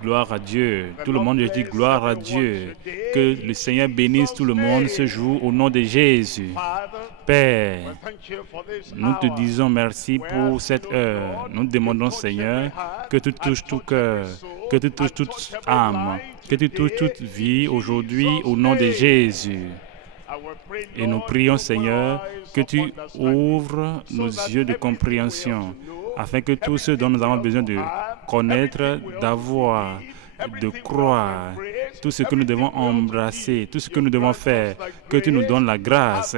Gloire à Dieu. Tout le monde dit gloire à Dieu. Que le Seigneur bénisse tout le monde ce jour au nom de Jésus. Père, nous te disons merci pour cette heure. Nous demandons, Seigneur, que tu touches tout cœur, que tu touches toute âme, que tu touches toute vie aujourd'hui au nom de Jésus. Et nous prions, Seigneur, que tu ouvres nos yeux de compréhension, afin que tous ceux dont nous avons besoin de connaître, d'avoir, de croire, tout ce que nous devons embrasser, tout ce que nous devons faire, que tu nous donnes la grâce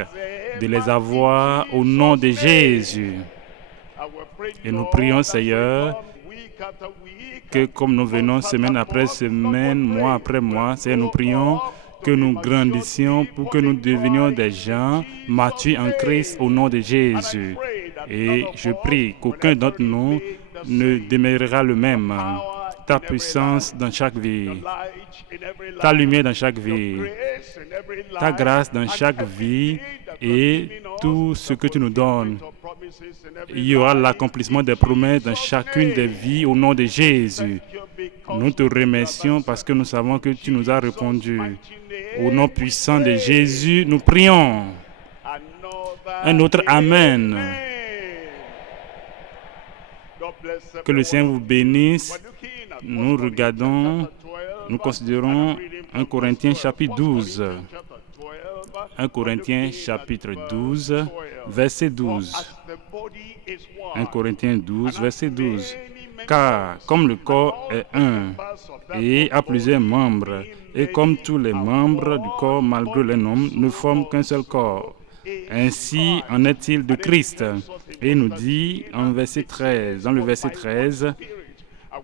de les avoir au nom de Jésus. Et nous prions, Seigneur, que comme nous venons semaine après semaine, mois après mois, Seigneur, nous prions que nous grandissions pour que nous devenions des gens matures en Christ au nom de Jésus. Et je prie qu'aucun d'entre nous ne demeurera le même. Ta puissance dans chaque vie, ta lumière dans chaque vie, ta grâce dans chaque vie et tout ce que tu nous donnes. Il y aura l'accomplissement des promesses dans chacune des vies au nom de Jésus. Nous te remercions parce que nous savons que tu nous as répondu. Au nom puissant de Jésus, nous prions. Un autre Amen. Que le Seigneur vous bénisse. Nous regardons, nous considérons 1 Corinthiens chapitre 12. 1 Corinthiens chapitre 12, verset 12. 1 Corinthiens 12, verset 12. Car comme le corps est un et a plusieurs membres, et comme tous les membres du corps, malgré les noms, ne forment qu'un seul corps, ainsi en est-il de Christ. Et il nous dit en verset 13, dans le verset 13,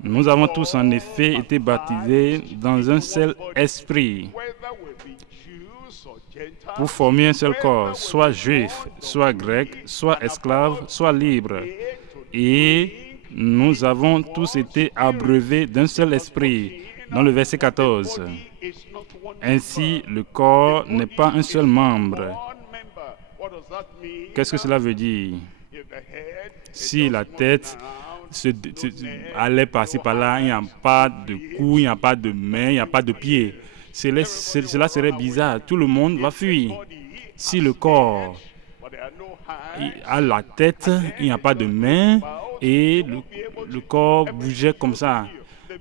nous avons tous en effet été baptisés dans un seul esprit pour former un seul corps, soit juif, soit grec, soit esclave, soit libre. Et nous avons tous été abreuvés d'un seul esprit. Dans le verset 14, ainsi le corps n'est pas un seul membre. Qu'est-ce que cela veut dire? Si la tête allait passer par là, il n'y a pas de cou, il n'y a pas de main, il n'y a pas de pied. Cela serait bizarre. Tout le monde va fuir. Si le corps a la tête, il n'y a pas de main et le corps bougeait comme ça,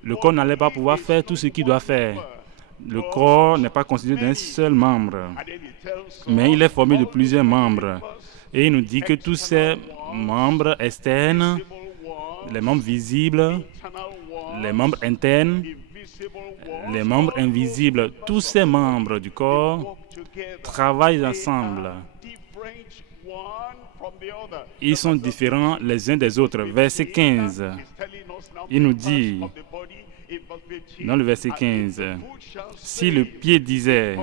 le corps n'allait pas pouvoir faire tout ce qu'il doit faire. Le corps n'est pas constitué d'un seul membre, mais il est formé de plusieurs membres. Et il nous dit que tous ces membres externes, les membres visibles, les membres internes, les membres invisibles, tous ces membres du corps travaillent ensemble. Ils sont différents les uns des autres. Verset 15, il nous dit, dans le verset 15, si le pied disait,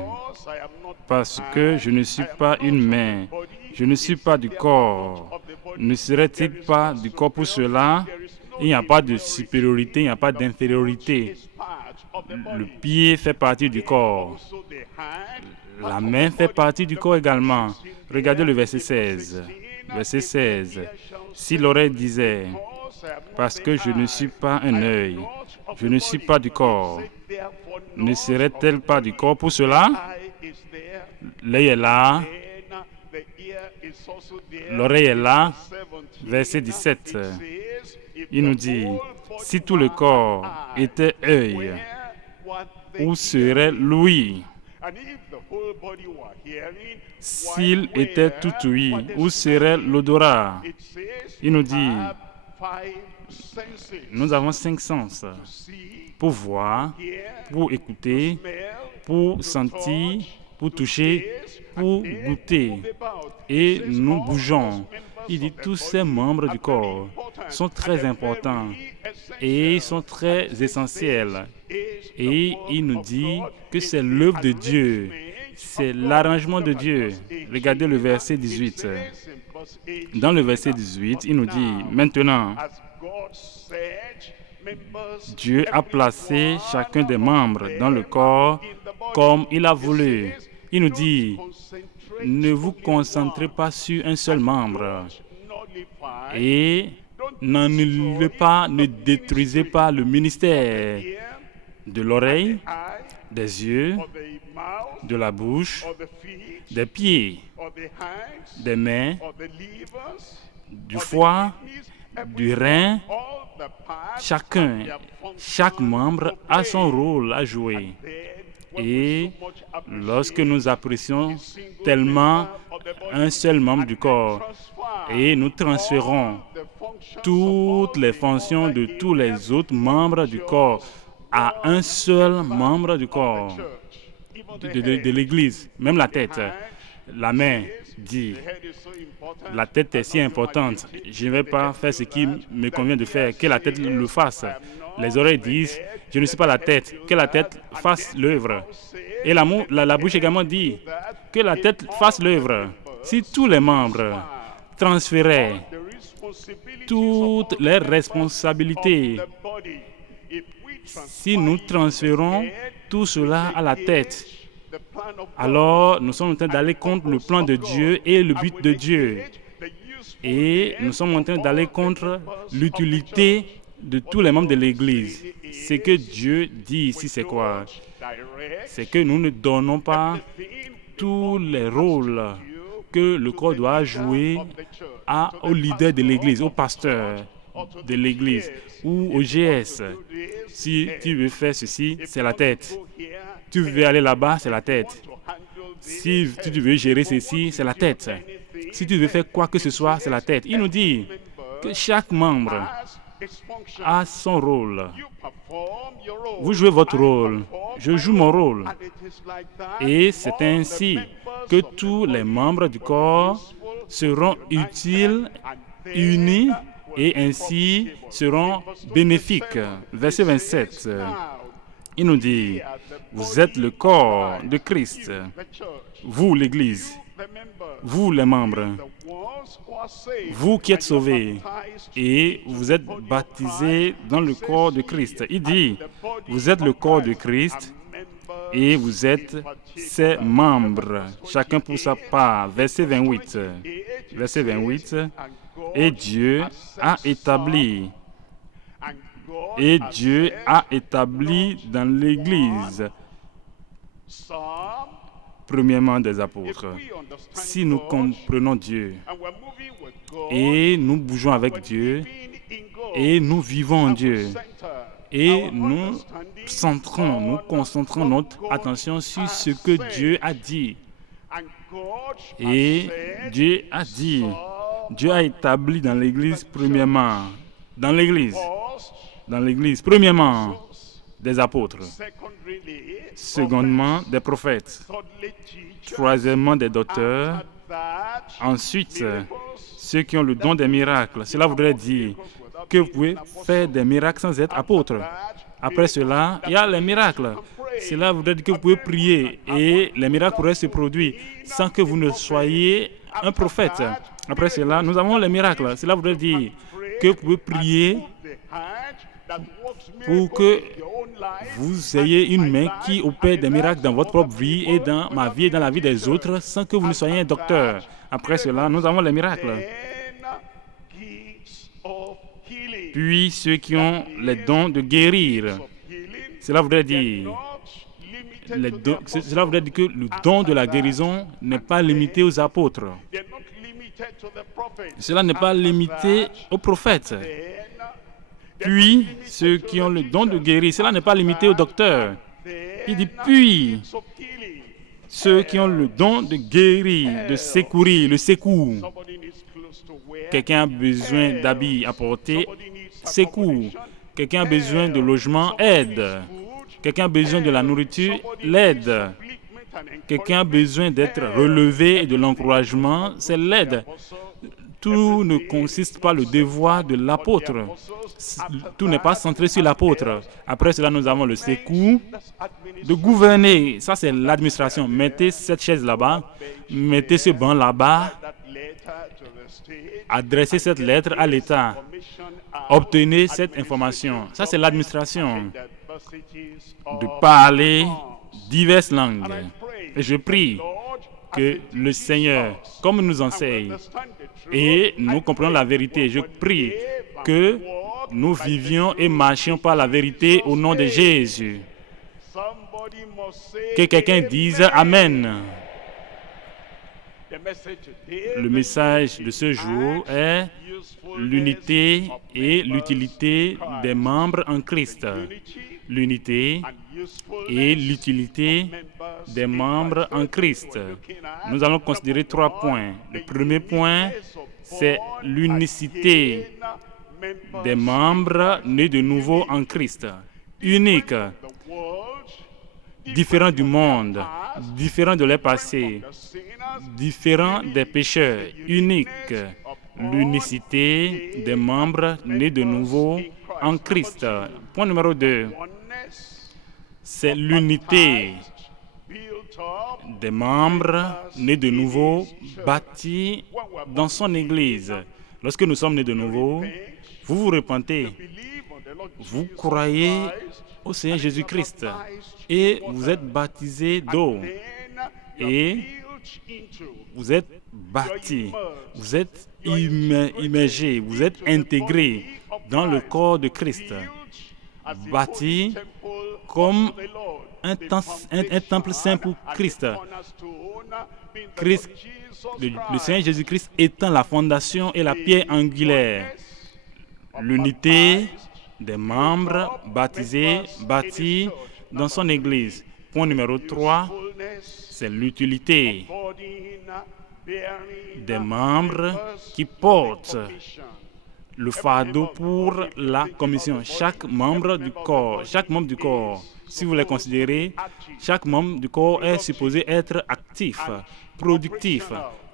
parce que je ne suis pas une main, je ne suis pas du corps, ne serait-il pas du corps pour cela? Il n'y a pas de supériorité, il n'y a pas d'infériorité. Le pied fait partie du corps. La main fait partie du corps également. Regardez le verset 16. Verset 16. Si l'oreille disait, parce que je ne suis pas un œil, je ne suis pas du corps, ne serait-elle pas du corps pour cela? L'œil est là, l'oreille est là. Verset 17. Il nous dit, si tout le corps était œil, où serait l'ouïe? S'il était tout ouïe, où serait l'odorat? Il nous dit, nous avons 5 sens pour voir, pour écouter, pour sentir, pour toucher, pour goûter. Et nous bougeons. Il dit tous ces membres du corps sont très importants et ils sont très essentiels. Et il nous dit que c'est l'œuvre de Dieu, c'est l'arrangement de Dieu. Regardez le verset 18. Dans le verset 18, il nous dit, maintenant, Dieu a placé chacun des membres dans le corps comme il a voulu. Il nous dit, ne vous concentrez pas sur un seul membre et N'annulez pas, ne détruisez pas le ministère de l'oreille, des yeux, de la bouche, des pieds, des mains, du foie, du rein. Chaque membre a son rôle à jouer. Et lorsque nous apprécions tellement un seul membre du corps et nous transférons toutes les fonctions de tous les autres membres du corps à un seul membre du corps de l'Église, même la tête, la main dit, la tête est si importante, je ne vais pas faire ce qui me convient de faire, que la tête le fasse. Les oreilles disent, je ne suis pas la tête, que la tête fasse l'œuvre. Et la bouche également dit, que la tête fasse l'œuvre. Si tous les membres transféraient toutes les responsabilités, si nous transférons tout cela à la tête, alors nous sommes en train d'aller contre le plan de Dieu et le but de Dieu. Et nous sommes en train d'aller contre l'utilité de tous les membres de l'Église. Ce que Dieu dit ici, c'est quoi? C'est que nous ne donnons pas tous les rôles que le corps doit jouer au leader de l'Église, au pasteur de l'Église ou au GS. Si tu veux faire ceci, c'est la tête. Tu veux aller là-bas, c'est la tête. Si tu veux gérer ceci, c'est la tête. Si tu veux faire quoi que ce soit, c'est la tête. Il nous dit que chaque membre a son rôle. Vous jouez votre rôle, je joue mon rôle. Et c'est ainsi que tous les membres du corps seront utiles, unis, et ainsi seront bénéfiques. Verset 27, il nous dit, vous êtes le corps de Christ, vous l'Église, vous les membres, vous qui êtes sauvés et vous êtes baptisés dans le corps de Christ. Il dit, vous êtes le corps de Christ et vous êtes ses membres, chacun pour sa part. Verset 28. Verset 28. Et Dieu a établi dans l'Église, premièrement des apôtres. Si nous comprenons Dieu et nous bougeons avec Dieu et nous vivons en Dieu et nous concentrons notre attention sur ce que Dieu a dit. Et Dieu a dit, Dieu a établi dans l'Église premièrement, premièrement des apôtres, secondement des prophètes, troisièmement des docteurs, ensuite ceux qui ont le don des miracles. Cela voudrait dire que vous pouvez faire des miracles sans être apôtre. Après cela, il y a les miracles. Cela voudrait dire que vous pouvez prier et les miracles pourraient se produire sans que vous ne soyez un prophète. Après cela, nous avons les miracles. Cela voudrait dire que vous pouvez prier pour que vous ayez une main qui opère des miracles dans votre propre vie et dans ma vie et dans la vie des autres sans que vous ne soyez un docteur. Après cela, nous avons les miracles. Puis ceux qui ont les dons de guérir. Cela voudrait dire que le don de la guérison n'est pas limité aux apôtres. Cela n'est pas limité aux prophètes. Puis, ceux qui ont le don de guérir, cela n'est pas limité aux docteurs. Il dit, puis, ceux qui ont le don de guérir, de secourir, le secours. Quelqu'un a besoin d'habits à porter, secours. Quelqu'un a besoin de logement, aide. Quelqu'un a besoin de la nourriture, l'aide. Quelqu'un a besoin d'être relevé et de l'encouragement, c'est l'aide. Tout ne consiste pas le devoir de l'apôtre. Tout n'est pas centré sur l'apôtre. Après cela, nous avons le secours de gouverner. Ça, c'est l'administration. Mettez cette chaise là-bas, mettez ce banc là-bas, adressez cette lettre à l'État, obtenez cette information. Ça, c'est l'administration. De parler diverses langues. Et je prie que le Seigneur, comme nous enseigne, et nous comprenons la vérité. Je prie que nous vivions et marchions par la vérité au nom de Jésus. Que quelqu'un dise Amen. Le message de ce jour est l'unité et l'utilité des membres en Christ. L'unité et l'utilité des membres en Christ. Nous allons considérer 3 points. Le premier point, c'est l'unicité des membres nés de nouveau en Christ. Unique, différent du monde, différent de leur passé, différent des pécheurs, unique, l'unicité des membres nés de nouveau en Christ. Point numéro 2, c'est l'unité des membres nés de nouveau bâtis dans son Église. Lorsque nous sommes nés de nouveau, vous vous repentez, vous croyez au Seigneur Jésus-Christ et vous êtes baptisés d'eau et vous êtes bâtis, vous êtes immergés, vous êtes intégrés dans le corps de Christ, bâtis comme un temple saint pour Christ. Le Seigneur Jésus-Christ étant la fondation et la pierre angulaire. L'unité des membres baptisés, bâtis dans son Église. Point numéro 3, c'est l'utilité des membres qui portent le fardeau pour la commission. Chaque membre du corps, si vous les considérez, chaque membre du corps est supposé être actif, productif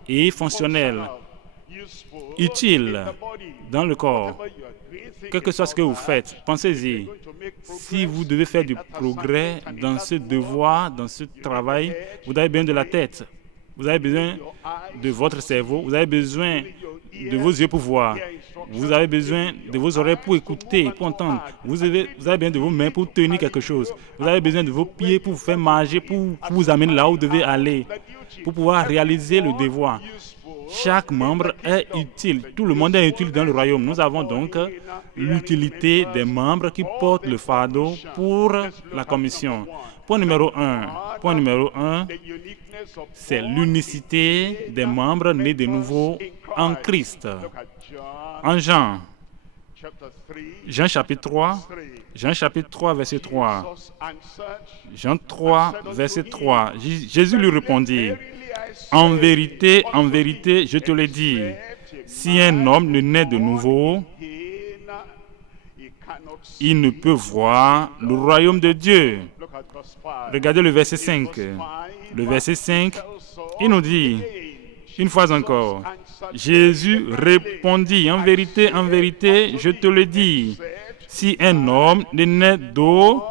et fonctionnel, utile dans le corps. Quel que soit ce que vous faites, pensez-y. Si vous devez faire du progrès dans ce devoir, dans ce travail, vous avez besoin de la tête, vous avez besoin de votre cerveau, vous avez besoin de vos yeux pour voir, vous avez besoin de vos oreilles pour écouter, pour entendre, vous avez besoin de vos mains pour tenir quelque chose, vous avez besoin de vos pieds pour vous faire marcher, pour vous amener là où vous devez aller, pour pouvoir réaliser le devoir. Chaque membre est utile. Tout le monde est utile dans le royaume. Nous avons donc l'utilité des membres qui portent le fardeau pour la commission. Point numéro 1, c'est l'unicité des membres nés de nouveau en Christ. En Jean chapitre 3, verset 3. Jean 3, verset 3. Jésus lui répondit, en vérité, je te le dis, si un homme ne naît de nouveau, il ne peut voir le royaume de Dieu. Regardez le verset 5. Le verset 5, il nous dit, une fois encore, Jésus répondit, en vérité, je te le dis, si un homme ne naît d'eau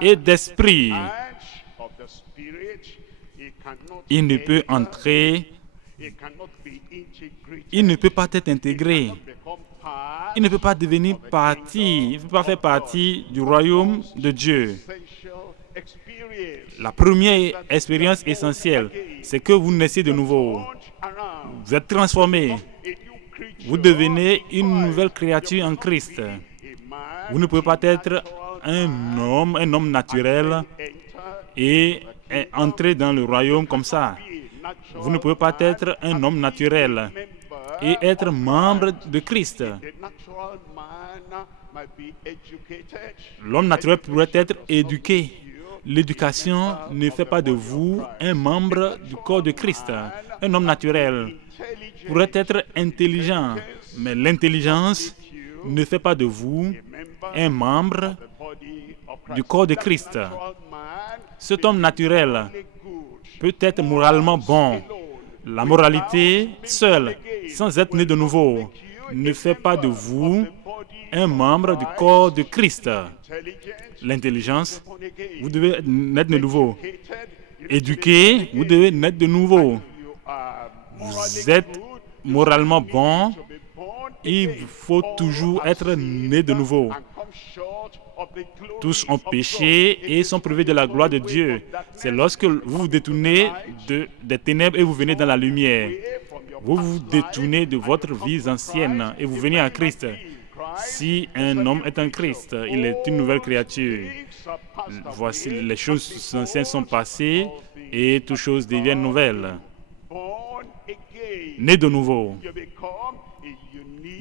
et d'esprit, il ne peut entrer, il ne peut pas être intégré, il ne peut pas devenir partie, il ne peut pas faire partie du royaume de Dieu. La première expérience essentielle, c'est que vous naissez de nouveau. Vous êtes transformé. Vous devenez une nouvelle créature en Christ. Vous ne pouvez pas être un homme naturel et entrer dans le royaume comme ça. Vous ne pouvez pas être un homme naturel et être membre de Christ. L'homme naturel pourrait être éduqué. L'éducation ne fait pas de vous un membre du corps de Christ. Un homme naturel pourrait être intelligent, mais l'intelligence ne fait pas de vous un membre du corps de Christ. Cet homme naturel peut être moralement bon. La moralité seule, sans être né de nouveau, ne fait pas de vous un membre du corps de Christ. L'intelligence, vous devez naître de nouveau. Éduqué, vous devez naître de nouveau. Vous êtes moralement bon, il faut toujours être né de nouveau. Tous ont péché et sont privés de la gloire de Dieu. C'est lorsque vous vous détournez des ténèbres et vous venez dans la lumière. Vous vous détournez de votre vie ancienne et vous venez à Christ. Si un homme est en Christ, il est une nouvelle créature. Voici, les choses anciennes sont passées et toutes choses deviennent nouvelles. Né de nouveau.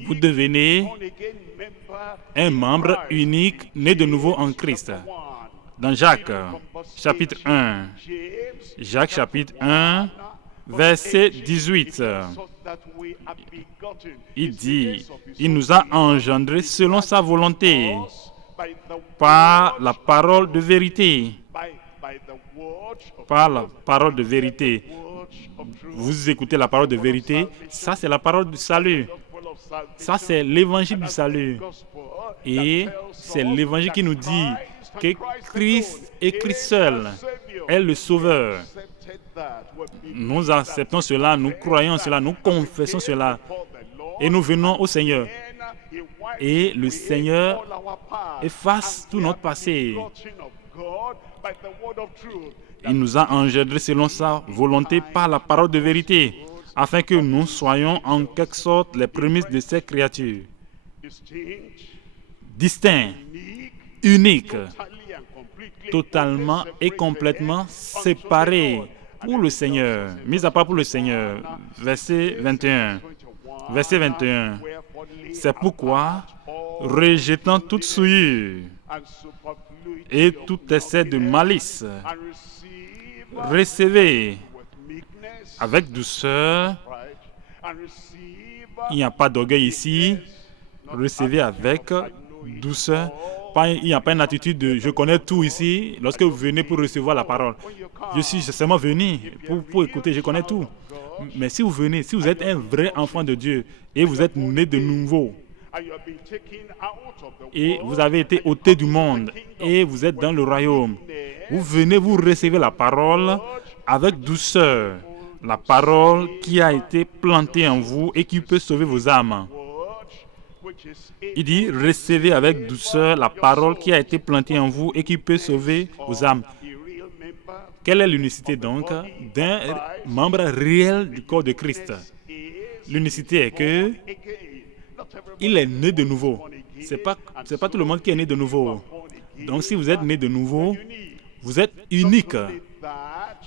Vous devenez un membre unique, né de nouveau en Christ. Dans Jacques, chapitre 1, Jacques, chapitre 1, verset 18, il dit, « Il nous a engendrés selon sa volonté, par la parole de vérité. » Par la parole de vérité. Vous écoutez la parole de vérité, ça c'est la parole du salut. Ça c'est l'évangile du salut. Et c'est l'évangile qui nous dit que Christ et Christ seul est le Sauveur. Nous acceptons cela, nous croyons cela, nous confessons cela. Et nous venons au Seigneur. Et le Seigneur efface tout notre passé. Il nous a engendrés selon sa volonté par la parole de vérité, afin que nous soyons en quelque sorte les prémices de ces créatures. Distincts, uniques, totalement et complètement séparés pour le Seigneur, mis à part pour le Seigneur. Verset 21. Verset 21. C'est pourquoi, rejetant toute souillure et tout excès de malice, recevez avec douceur, il n'y a pas d'orgueil ici, recevez avec douceur, il n'y a pas une attitude de « je connais tout ici » lorsque vous venez pour recevoir la parole. Je suis seulement venu pour écouter, je connais tout. Mais si vous venez, si vous êtes un vrai enfant de Dieu et vous êtes né de nouveau, et vous avez été ôté du monde et vous êtes dans le royaume, vous venez, vous recevez la parole avec douceur, la parole qui a été plantée en vous et qui peut sauver vos âmes. Il dit, recevez avec douceur la parole qui a été plantée en vous et qui peut sauver vos âmes. Quelle est l'unicité donc d'un membre réel du corps de Christ? L'unicité est que il est né de nouveau. C'est pas tout le monde qui est né de nouveau. Donc si vous êtes né de nouveau, vous êtes unique.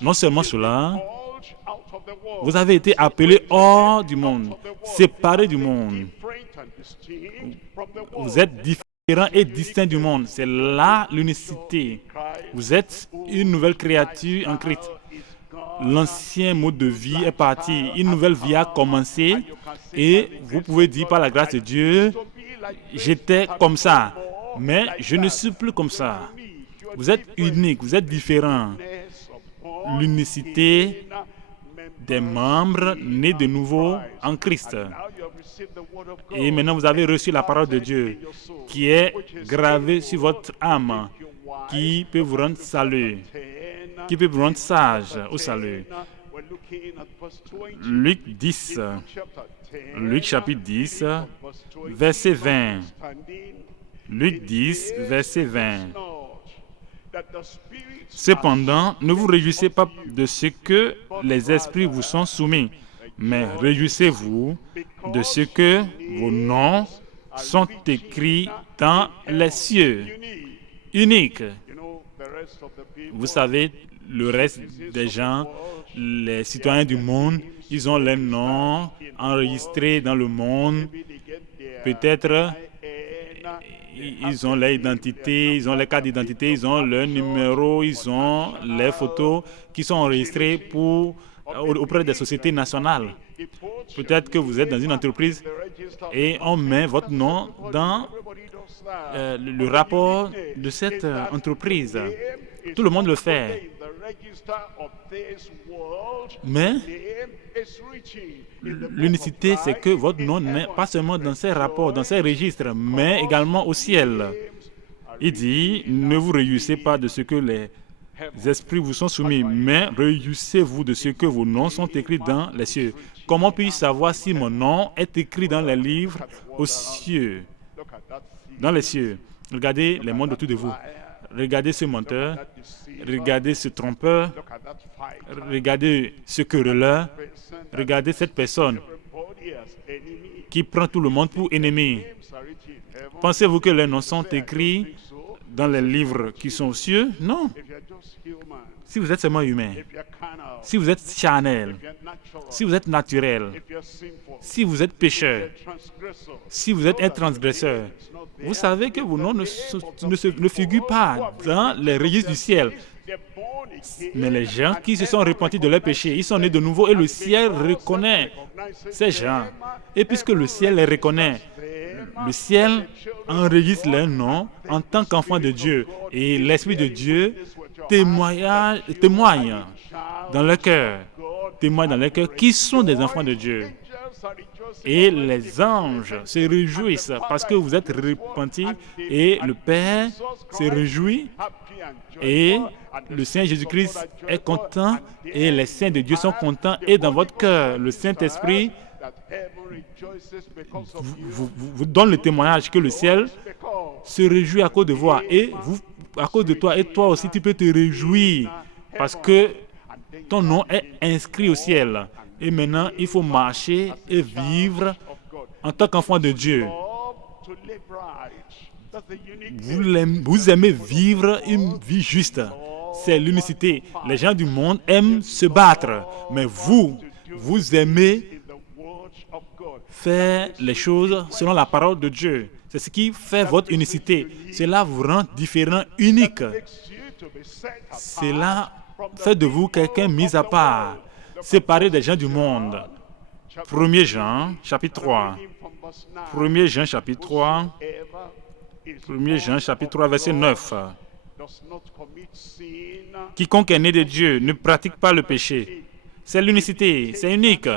Non seulement cela, vous avez été appelé hors du monde, séparé du monde. Vous êtes différent et distinct du monde. C'est là l'unicité. Vous êtes une nouvelle créature en Christ. L'ancien mode de vie est parti. Une nouvelle vie a commencé. Et vous pouvez dire par la grâce de Dieu, j'étais comme ça, mais je ne suis plus comme ça. Vous êtes unique, vous êtes différent. L'unicité des membres nés de nouveau en Christ. Et maintenant, vous avez reçu la parole de Dieu qui est gravée sur votre âme, qui peut vous rendre salut, qui peut vous rendre sage au salut. Luc 10, Luc chapitre 10, verset 20. Luc 10, verset 20. Cependant, ne vous réjouissez pas de ce que les esprits vous sont soumis, mais réjouissez-vous de ce que vos noms sont écrits dans les cieux. Unique. Vous savez, le reste des gens, les citoyens du monde, ils ont leurs noms enregistrés dans le monde. Peut-être ils ont leur identité, ils ont les cartes d'identité, ils ont leur numéro, ils ont les photos qui sont enregistrées auprès des sociétés nationales. Peut-être que vous êtes dans une entreprise et on met votre nom dans le rapport de cette entreprise. Tout le monde le fait. Mais l'unicité, c'est que votre nom n'est pas seulement dans ces rapports, dans ces registres, mais également au ciel. Il dit, ne vous réjouissez pas de ce que les esprits vous sont soumis, mais réjouissez-vous de ce que vos noms sont écrits dans les cieux. Comment puis-je savoir si mon nom est écrit dans les livres aux cieux, dans les cieux? Regardez les mondes autour de vous. Regardez ce menteur. Regardez ce trompeur. Regardez ce querelleur. Regardez cette personne qui prend tout le monde pour ennemi. Pensez-vous que les noms sont écrits dans les livres qui sont aux cieux? Non. Si vous êtes seulement humain, si vous êtes charnel, si vous êtes naturel, si vous êtes pécheur, si vous êtes un transgresseur, vous savez que vos noms ne figurent pas dans les registres du ciel. Mais les gens qui se sont repentis de leurs péchés, ils sont nés de nouveau et le ciel reconnaît ces gens. Et puisque le ciel les reconnaît, le ciel enregistre leurs noms en tant qu'enfants de Dieu. Et l'Esprit de Dieu témoigne dans leur cœur, qui sont des enfants de Dieu. Et les anges se réjouissent parce que vous êtes repentis et le Père se réjouit et le Seigneur Jésus-Christ est content et les saints de Dieu sont contents et dans votre cœur, le Saint-Esprit vous donne le témoignage que le ciel se réjouit à cause de vous et à cause de toi et toi aussi tu peux te réjouir parce que ton nom est inscrit au ciel. Et maintenant, il faut marcher et vivre en tant qu'enfant de Dieu. Vous aimez vivre une vie juste. C'est l'unicité. Les gens du monde aiment se battre. Mais vous aimez faire les choses selon la parole de Dieu. C'est ce qui fait votre unicité. Cela vous rend différent, unique. Cela fait de vous quelqu'un mis à part, séparé des gens du monde. 1 Jean, chapitre 3. 1 Jean, chapitre 3. 1 Jean, chapitre 3, verset 9. Quiconque est né de Dieu ne pratique pas le péché. C'est l'unicité, c'est unique.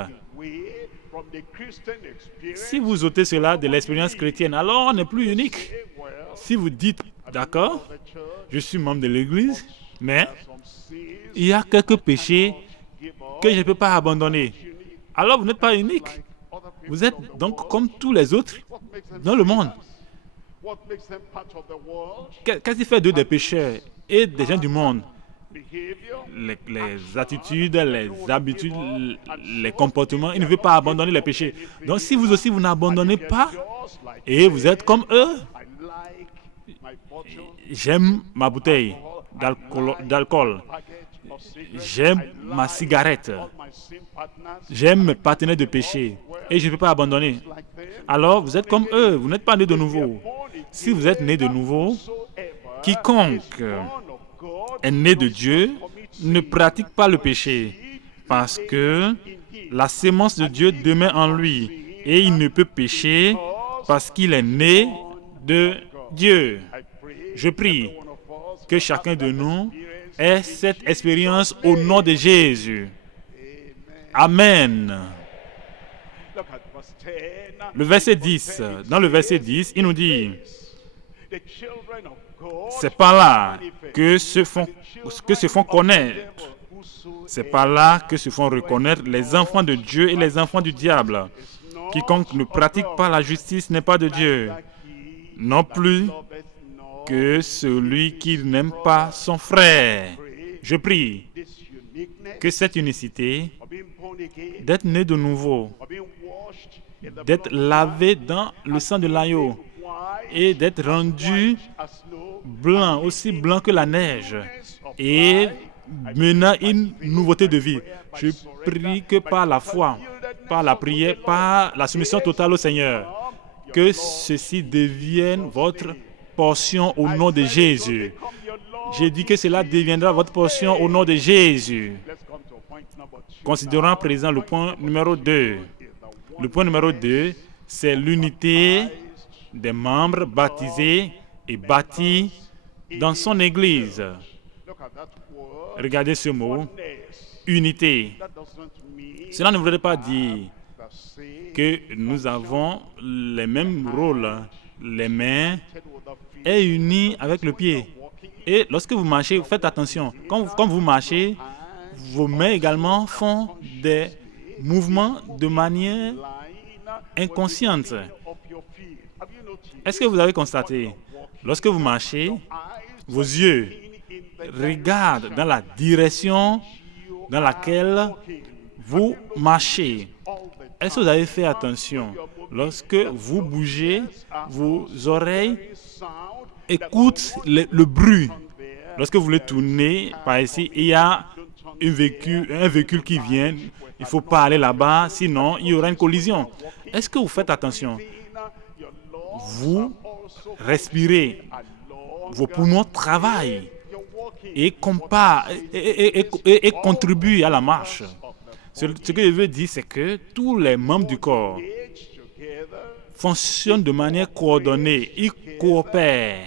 Si vous ôtez cela de l'expérience chrétienne, alors on n'est plus unique. Si vous dites, d'accord, je suis membre de l'Église, mais il y a quelques péchés que je ne peux pas abandonner. Alors vous n'êtes pas unique. Vous êtes donc comme tous les autres dans le monde. Qu'est-ce qui fait d'eux des pécheurs et des gens du monde? Les attitudes, les habitudes, les comportements, ils ne veulent pas abandonner les péchés. Donc si vous aussi, vous n'abandonnez pas et vous êtes comme eux, j'aime ma bouteille d'alcool. J'aime ma cigarette. J'aime mes partenaires de péché. Et je ne peux pas abandonner. Alors, vous êtes comme eux. Vous n'êtes pas nés de nouveau. Si vous êtes nés de nouveau, quiconque est né de Dieu ne pratique pas le péché. Parce que la sémence de Dieu demeure en lui. Et il ne peut pécher parce qu'il est né de Dieu. Je prie que chacun de nous ait cette expérience au nom de Jésus. Amen. Le verset 10, dans le verset 10, il nous dit, c'est par là que se font connaître. C'est par là que se font reconnaître les enfants de Dieu et les enfants du diable. Quiconque ne pratique pas la justice n'est pas de Dieu, non plus que celui qui n'aime pas son frère. Je prie que cette unicité, d'être né de nouveau, d'être lavé dans le sang de l'agneau et d'être rendu blanc, aussi blanc que la neige, et menant une nouveauté de vie. Je prie que par la foi, par la prière, par la soumission totale au Seigneur, que ceci devienne votre portion au nom de Jésus. J'ai dit que cela deviendra votre portion au nom de Jésus. Considérons à présent le point numéro 2. Le point numéro 2, c'est l'unité des membres baptisés et bâtis dans son Église. Regardez ce mot, unité. Cela ne voudrait pas dire que nous avons les mêmes rôles. Les mains est unie avec le pied. Et lorsque vous marchez, faites attention. Quand vous marchez, vos mains également font des mouvements de manière inconsciente. Est-ce que vous avez constaté, Lorsque vous marchez, vos yeux regardent dans la direction dans laquelle vous marchez. Est-ce que vous avez fait attention? Lorsque vous bougez, vos oreilles écoutent le bruit. Lorsque vous voulez tourner par ici, il y a un véhicule qui vient. Il ne faut pas aller là-bas, sinon il y aura une collision. Est-ce que vous faites attention? Vous respirez, vos poumons travaillent et contribuent à la marche. Ce que je veux dire, c'est que tous les membres du corps fonctionnent de manière coordonnée. Ils coopèrent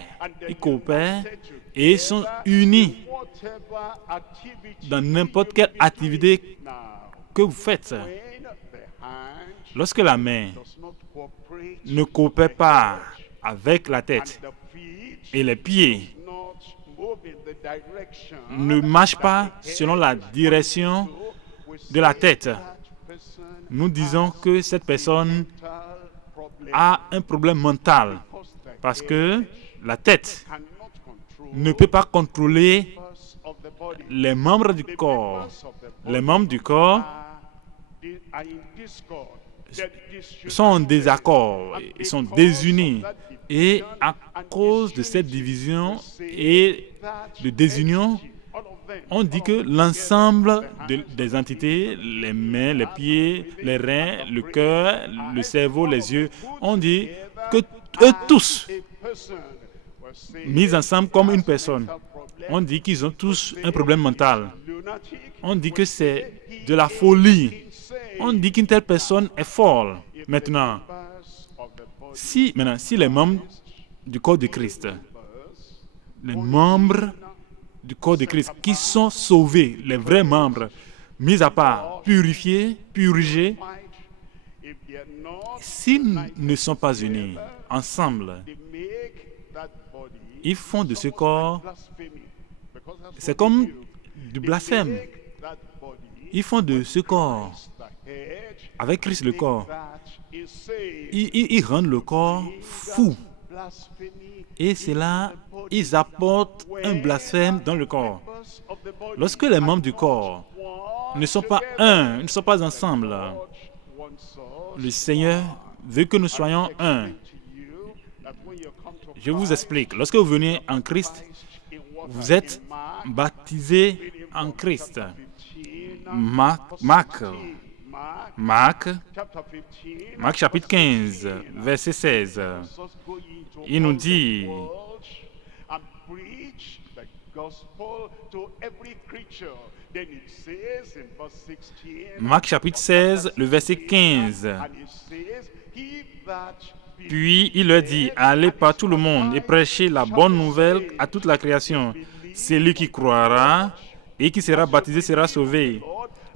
et sont unis dans n'importe quelle activité que vous faites. Lorsque la main ne coopère pas avec la tête et les pieds ne marchent pas selon la direction de la tête, nous disons que cette personne a un problème mental parce que la tête ne peut pas contrôler les membres du corps. Les membres du corps sont en désaccord, ils sont désunis. Et à cause de cette division et de désunion, on dit que l'ensemble des entités, les mains, les pieds, les reins, le cœur, le cerveau, les yeux, on dit que eux tous, mis ensemble comme une personne, on dit qu'ils ont tous un problème mental. On dit que c'est de la folie. On dit qu'une telle personne est folle. Maintenant, si les membres du corps de Christ, les membres du corps de Christ qui sont sauvés, les vrais membres, mis à part, purifiés, purgés, s'ils ne sont pas unis ensemble, ils font de ce corps, c'est comme du blasphème. Ils font de ce corps, avec Christ le corps, ils rendent le corps fou. Et c'est là, ils apportent un blasphème dans le corps. Lorsque les membres du corps ne sont pas un, ne sont pas ensemble, le Seigneur veut que nous soyons un. Je vous explique. Lorsque vous venez en Christ, vous êtes baptisés en Christ. Marc chapitre 15, verset 16. Il nous dit, Marc chapitre 16, le verset 15. Puis il leur dit, allez par tout le monde et prêchez la bonne nouvelle à toute la création. Celui qui croira et qui sera baptisé sera sauvé.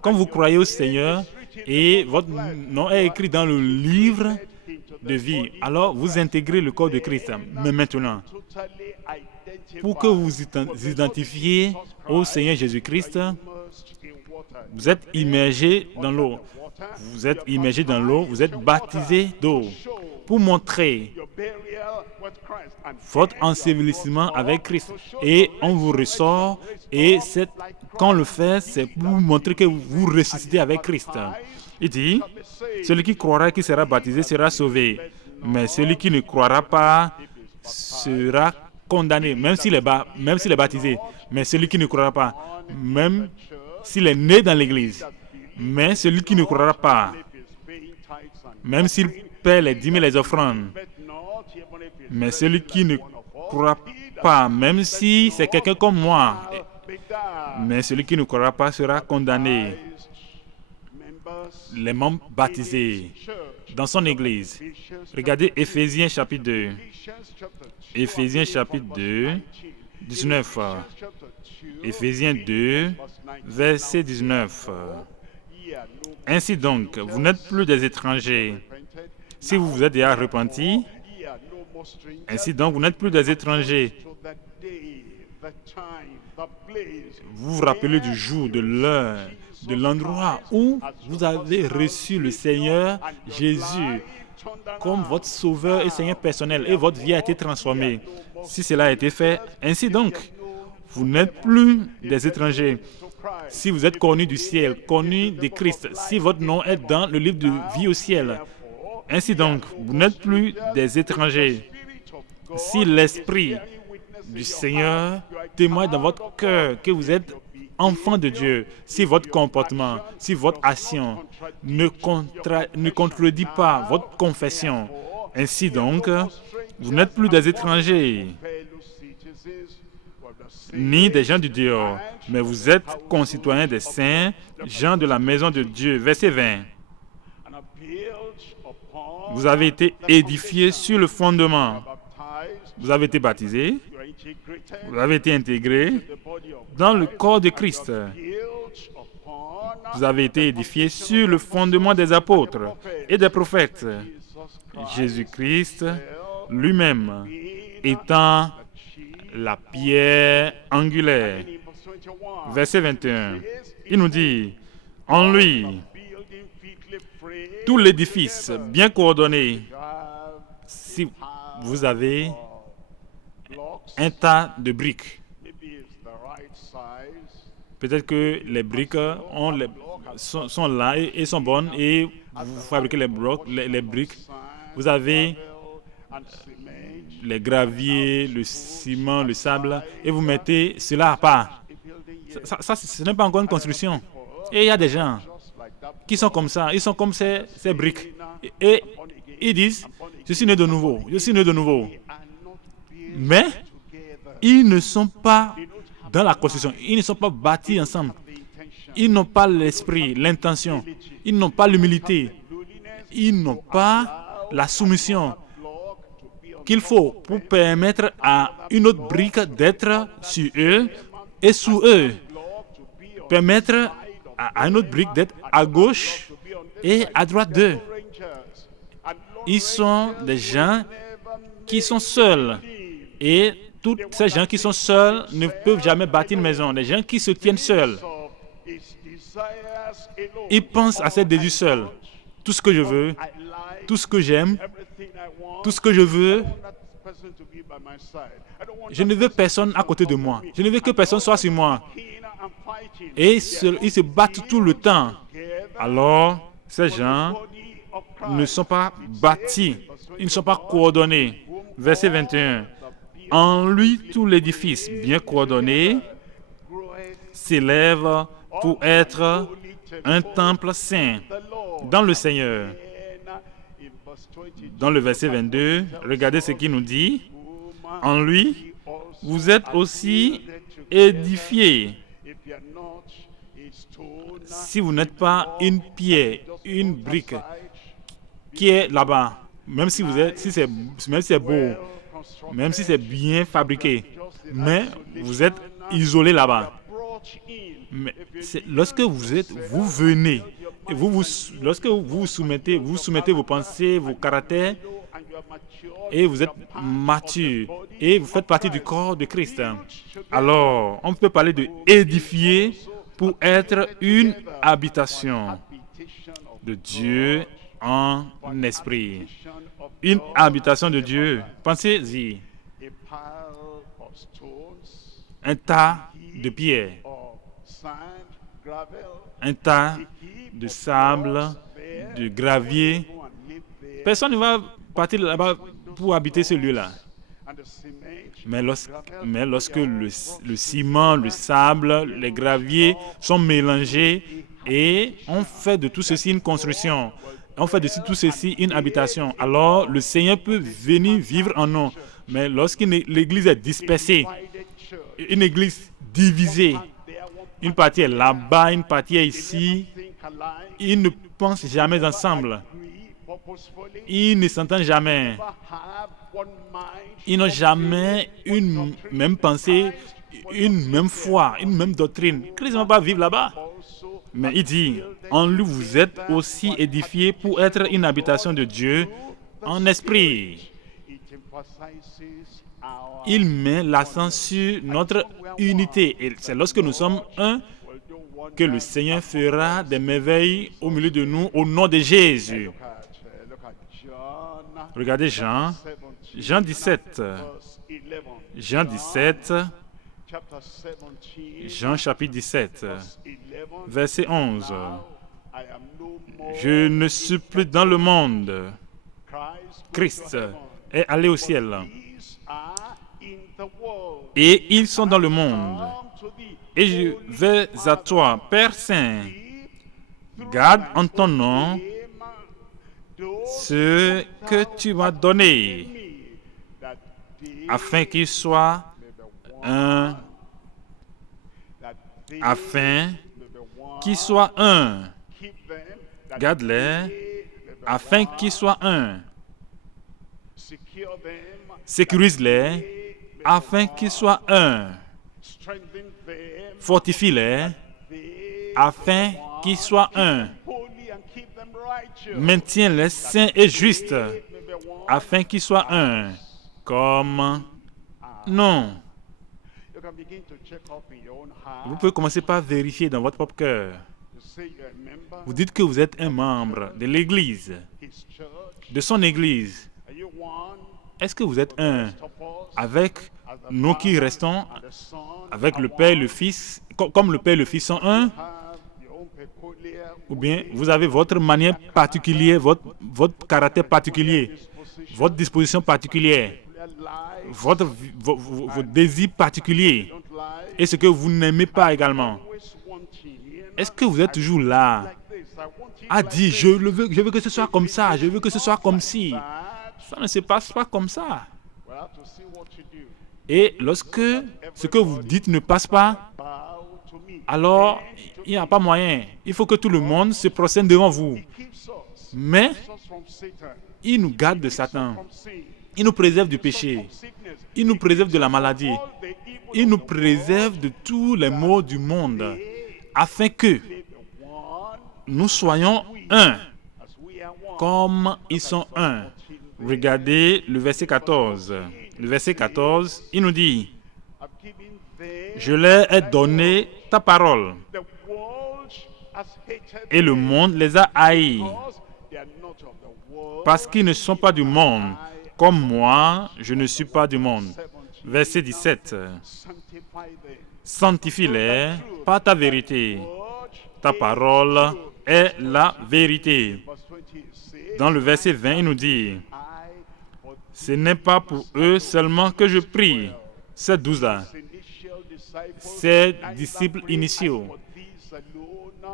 Quand vous croyez au Seigneur et votre nom est écrit dans le livre de vie, alors vous intégrez le corps de Christ. Mais maintenant, pour que vous vous identifiez au Seigneur Jésus-Christ, vous êtes immergé dans l'eau. Vous êtes immergé dans l'eau, vous êtes baptisé d'eau pour montrer votre ensevelissement avec Christ. Et on vous ressort, et quand on le fait, c'est pour montrer que vous ressuscitez avec Christ. Il dit, celui qui croira qui sera baptisé sera sauvé, mais celui qui ne croira pas sera condamné, même s'il est baptisé. Mais celui qui ne croira pas, même s'il est né dans l'église, mais celui qui ne croira pas, même s'il paie les dîmes et les offrandes, mais celui qui ne croira pas, même si c'est quelqu'un comme moi, mais celui qui ne croira pas sera condamné. Les membres baptisés dans son église. Regardez Éphésiens chapitre 2. Éphésiens chapitre 2, 19. Éphésiens 2, verset 19. Ainsi donc, vous n'êtes plus des étrangers. Si vous vous êtes déjà repentis, ainsi donc, vous n'êtes plus des étrangers. Vous vous rappelez du jour, de l'heure, de l'endroit où vous avez reçu le Seigneur Jésus comme votre Sauveur et Seigneur personnel et votre vie a été transformée. Si cela a été fait, ainsi donc, vous n'êtes plus des étrangers. Si vous êtes connus du ciel, connus de Christ, si votre nom est dans le livre de vie au ciel, ainsi donc, vous n'êtes plus des étrangers. Si l'Esprit du Seigneur témoigne dans votre cœur que vous êtes enfant de Dieu, si votre comportement, si votre action ne contredit pas votre confession, ainsi donc, vous n'êtes plus des étrangers, ni des gens du dehors, mais vous êtes concitoyens des saints, gens de la maison de Dieu. Verset 20. Vous avez été édifiés sur le fondement. Vous avez été baptisés. Vous avez été intégrés dans le corps de Christ. Vous avez été édifiés sur le fondement des apôtres et des prophètes. Jésus-Christ lui-même étant la pierre angulaire. Verset 21. Il nous dit, en lui, tout l'édifice bien coordonné. Si vous avez un tas de briques, peut-être que les briques sont là et sont bonnes et vous fabriquez les briques. Vous avez les graviers, le ciment, le sable et vous mettez cela à part. Ça, ce n'est pas encore une construction. Et il y a des gens qui sont comme ça, ils sont comme ces briques. Et ils disent, je suis né de nouveau, je suis né de nouveau. Mais ils ne sont pas dans la construction, ils ne sont pas bâtis ensemble. Ils n'ont pas l'esprit, l'intention, ils n'ont pas l'humilité, ils n'ont pas la soumission qu'il faut pour permettre à une autre brique d'être sur eux et sous eux. Permettre à une autre brique d'être à gauche et à droite d'eux. Ils sont des gens qui sont seuls. Et tous ces gens qui sont seuls ne peuvent jamais bâtir une maison. Les gens qui se tiennent seuls. Ils pensent à ces désirs seuls. Tout ce que je veux, tout ce que j'aime, tout ce que je veux, je ne veux personne à côté de moi. Je ne veux que personne soit sur moi. Et ils se battent tout le temps. Alors, ces gens ne sont pas bâtis. Ils ne sont pas coordonnés. Verset 21. En lui, tout l'édifice bien coordonné s'élève pour être un temple saint dans le Seigneur. Dans le verset 22, regardez ce qu'il nous dit. En lui, vous êtes aussi édifiés. Si vous n'êtes pas une pierre, une brique qui est là-bas, même si c'est beau, même si c'est bien fabriqué, mais vous êtes isolé là-bas. Mais lorsque vous venez, et lorsque vous soumettez vos pensées, vos caractères, et vous êtes mature, et vous faites partie du corps de Christ, alors on peut parler de édifier pour être une habitation de Dieu en esprit. Une habitation de Dieu. Pensez-y. Un tas de pierres. Un tas de sable, de gravier. Personne ne va partir là-bas pour habiter ce lieu-là. Mais lorsque le ciment, le sable, les graviers sont mélangés et on fait de tout ceci une construction, on fait de tout ceci une habitation, alors le Seigneur peut venir vivre en nous. Mais lorsque l'église est dispersée, une église divisée, une partie est là-bas, une partie est ici, ils ne pensent jamais ensemble. Ils ne s'entendent jamais. Ils n'ont jamais une même pensée, une même foi, une même doctrine. Christ ne va pas vivre là-bas. Mais il dit, en lui vous êtes aussi édifiés pour être une habitation de Dieu en esprit. Il met l'accent sur notre unité. Et c'est lorsque nous sommes un que le Seigneur fera des merveilles au milieu de nous au nom de Jésus. Regardez Jean 17. Jean 17, Jean chapitre 17, verset 11. Je ne suis plus dans le monde. Christ est allé au ciel. Et ils sont dans le monde. Et je vais à toi, Père Saint. Garde en ton nom ce que tu m'as donné, afin qu'ils soient un. Afin qu'ils soient un. Garde-les, afin qu'ils soient un. Sécurise-les, afin qu'ils soient un. Fortifie-les, afin qu'ils soient un. Maintiens-les saints et justes, afin qu'ils soient un. Comme non. Vous pouvez commencer par vérifier dans votre propre cœur. Vous dites que vous êtes un membre de l'Église, de son Église. Est-ce que vous êtes un avec nous qui restons, avec le Père et le Fils, comme le Père et le Fils sont un? Ou bien vous avez votre manière particulière, votre caractère particulier, votre disposition particulière, vos désirs particuliers, et ce que vous n'aimez pas également. Est-ce que vous êtes toujours là à dire je veux que ce soit comme ça, je veux que ce soit comme ci? Ça ne se passe pas comme ça. Et lorsque ce que vous dites ne passe pas, alors il n'y a pas moyen. Il faut que tout le monde se prosterne devant vous. Mais il nous garde de Satan. Il nous préserve du péché. Il nous préserve de la maladie. Il nous préserve de tous les maux du monde, afin que nous soyons un, comme ils sont un. Regardez le verset 14. Le verset 14, il nous dit, « Je leur ai donné ta parole, et le monde les a haïs, parce qu'ils ne sont pas du monde, comme moi, je ne suis pas du monde. » Verset 17, « Sanctifie-les par ta vérité. Ta parole est la vérité. » Dans le verset 20, il nous dit, « Ce n'est pas pour eux seulement que je prie. » Ces 12-là, ces disciples initiaux.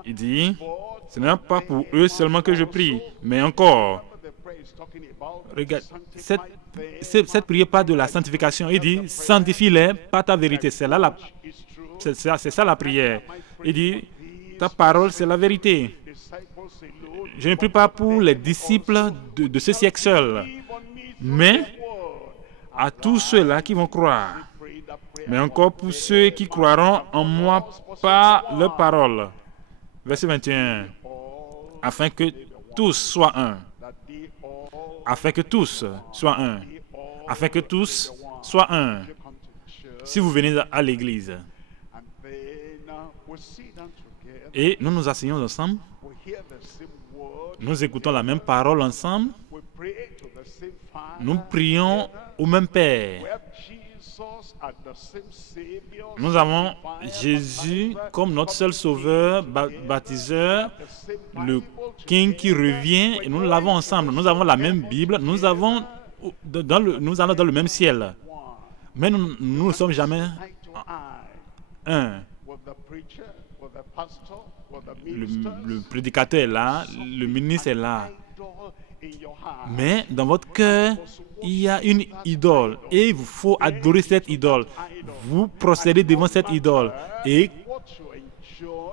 Il dit, « Ce n'est pas pour eux seulement que je prie, mais encore. » Regarde, cette prière parle de la sanctification. Il dit, « Sanctifie-les par ta vérité. » C'est ça la prière. Il dit, « Ta parole, c'est la vérité. » Je ne prie pas pour les disciples de ce siècle seul, mais à tous ceux-là qui vont croire, mais encore pour ceux qui croiront en moi par leur parole. Verset 21. Afin que tous soient un. Afin que tous soient un. Afin que tous soient un. Si vous venez à l'église et nous nous asseyons ensemble, nous écoutons la même parole ensemble, nous prions au même Père. Nous avons Jésus comme notre seul sauveur, baptiseur, le King qui revient, et nous l'avons ensemble. Nous avons la même Bible, nous allons dans le même ciel. Mais nous ne sommes jamais un. Le prédicateur est là, le ministre est là. Mais dans votre cœur, il y a une idole et il vous faut adorer cette idole. Vous procédez devant cette idole et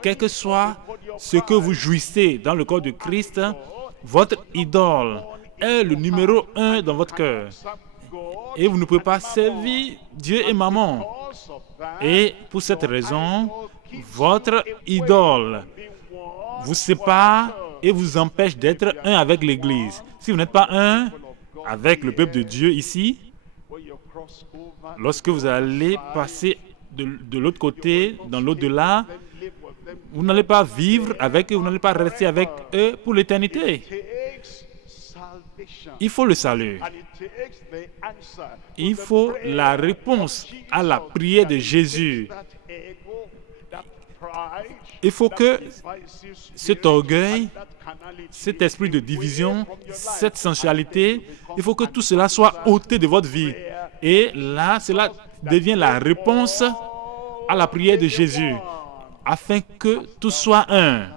quel que soit ce que vous jouissez dans le corps de Christ, votre idole est le numéro 1 dans votre cœur. Et vous ne pouvez pas servir Dieu et Maman. Et pour cette raison, votre idole vous sépare et vous empêche d'être un avec l'Église. Si vous n'êtes pas un avec le peuple de Dieu ici, lorsque vous allez passer de l'autre côté, dans l'au-delà, vous n'allez pas vivre avec eux, vous n'allez pas rester avec eux pour l'éternité. Il faut le salut. Il faut la réponse à la prière de Jésus. Il faut que cet orgueil, cet esprit de division, cette sensualité, il faut que tout cela soit ôté de votre vie. Et là, cela devient la réponse à la prière de Jésus, afin que tout soit un.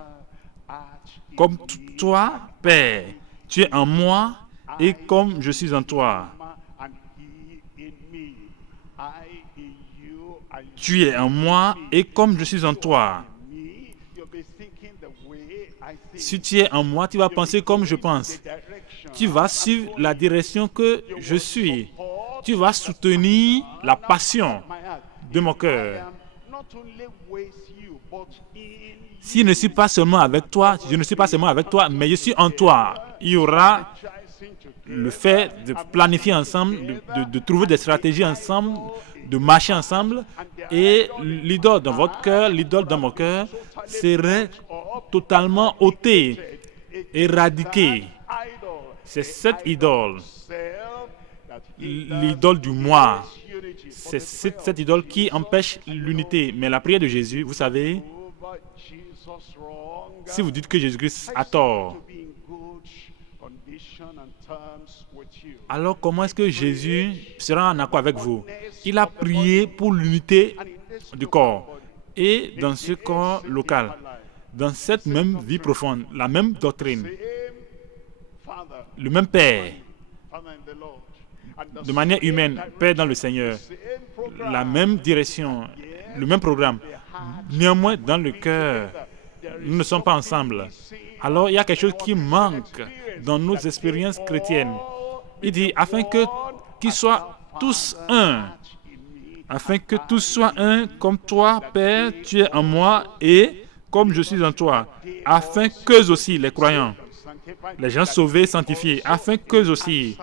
Comme toi, Père, tu es en moi et comme je suis en toi. Tu es en moi et comme je suis en toi. Si tu es en moi, tu vas penser comme je pense. Tu vas suivre la direction que je suis. Tu vas soutenir la passion de mon cœur. Si je ne suis pas seulement avec toi, mais je suis en toi. Il y aura le fait de planifier ensemble, de trouver des stratégies ensemble, de marcher ensemble, et l'idole dans votre cœur, l'idole dans mon cœur, serait totalement ôtée, éradiquée. C'est cette idole, l'idole du moi. C'est cette idole qui empêche l'unité. Mais la prière de Jésus, vous savez, si vous dites que Jésus-Christ a tort, alors comment est-ce que Jésus sera en accord avec vous? Il a prié pour l'unité du corps. Et dans ce corps local, dans cette même vie profonde, la même doctrine, le même Père, de manière humaine, Père dans le Seigneur, la même direction, le même programme. Néanmoins, dans le cœur, nous ne sommes pas ensemble. Alors, il y a quelque chose qui manque dans nos expériences chrétiennes. Il dit, afin qu'ils soient tous un. Afin que tous soient un, comme toi, Père, tu es en moi, et comme je suis en toi. Afin qu'eux aussi, les croyants, les gens sauvés, sanctifiés, afin qu'eux aussi,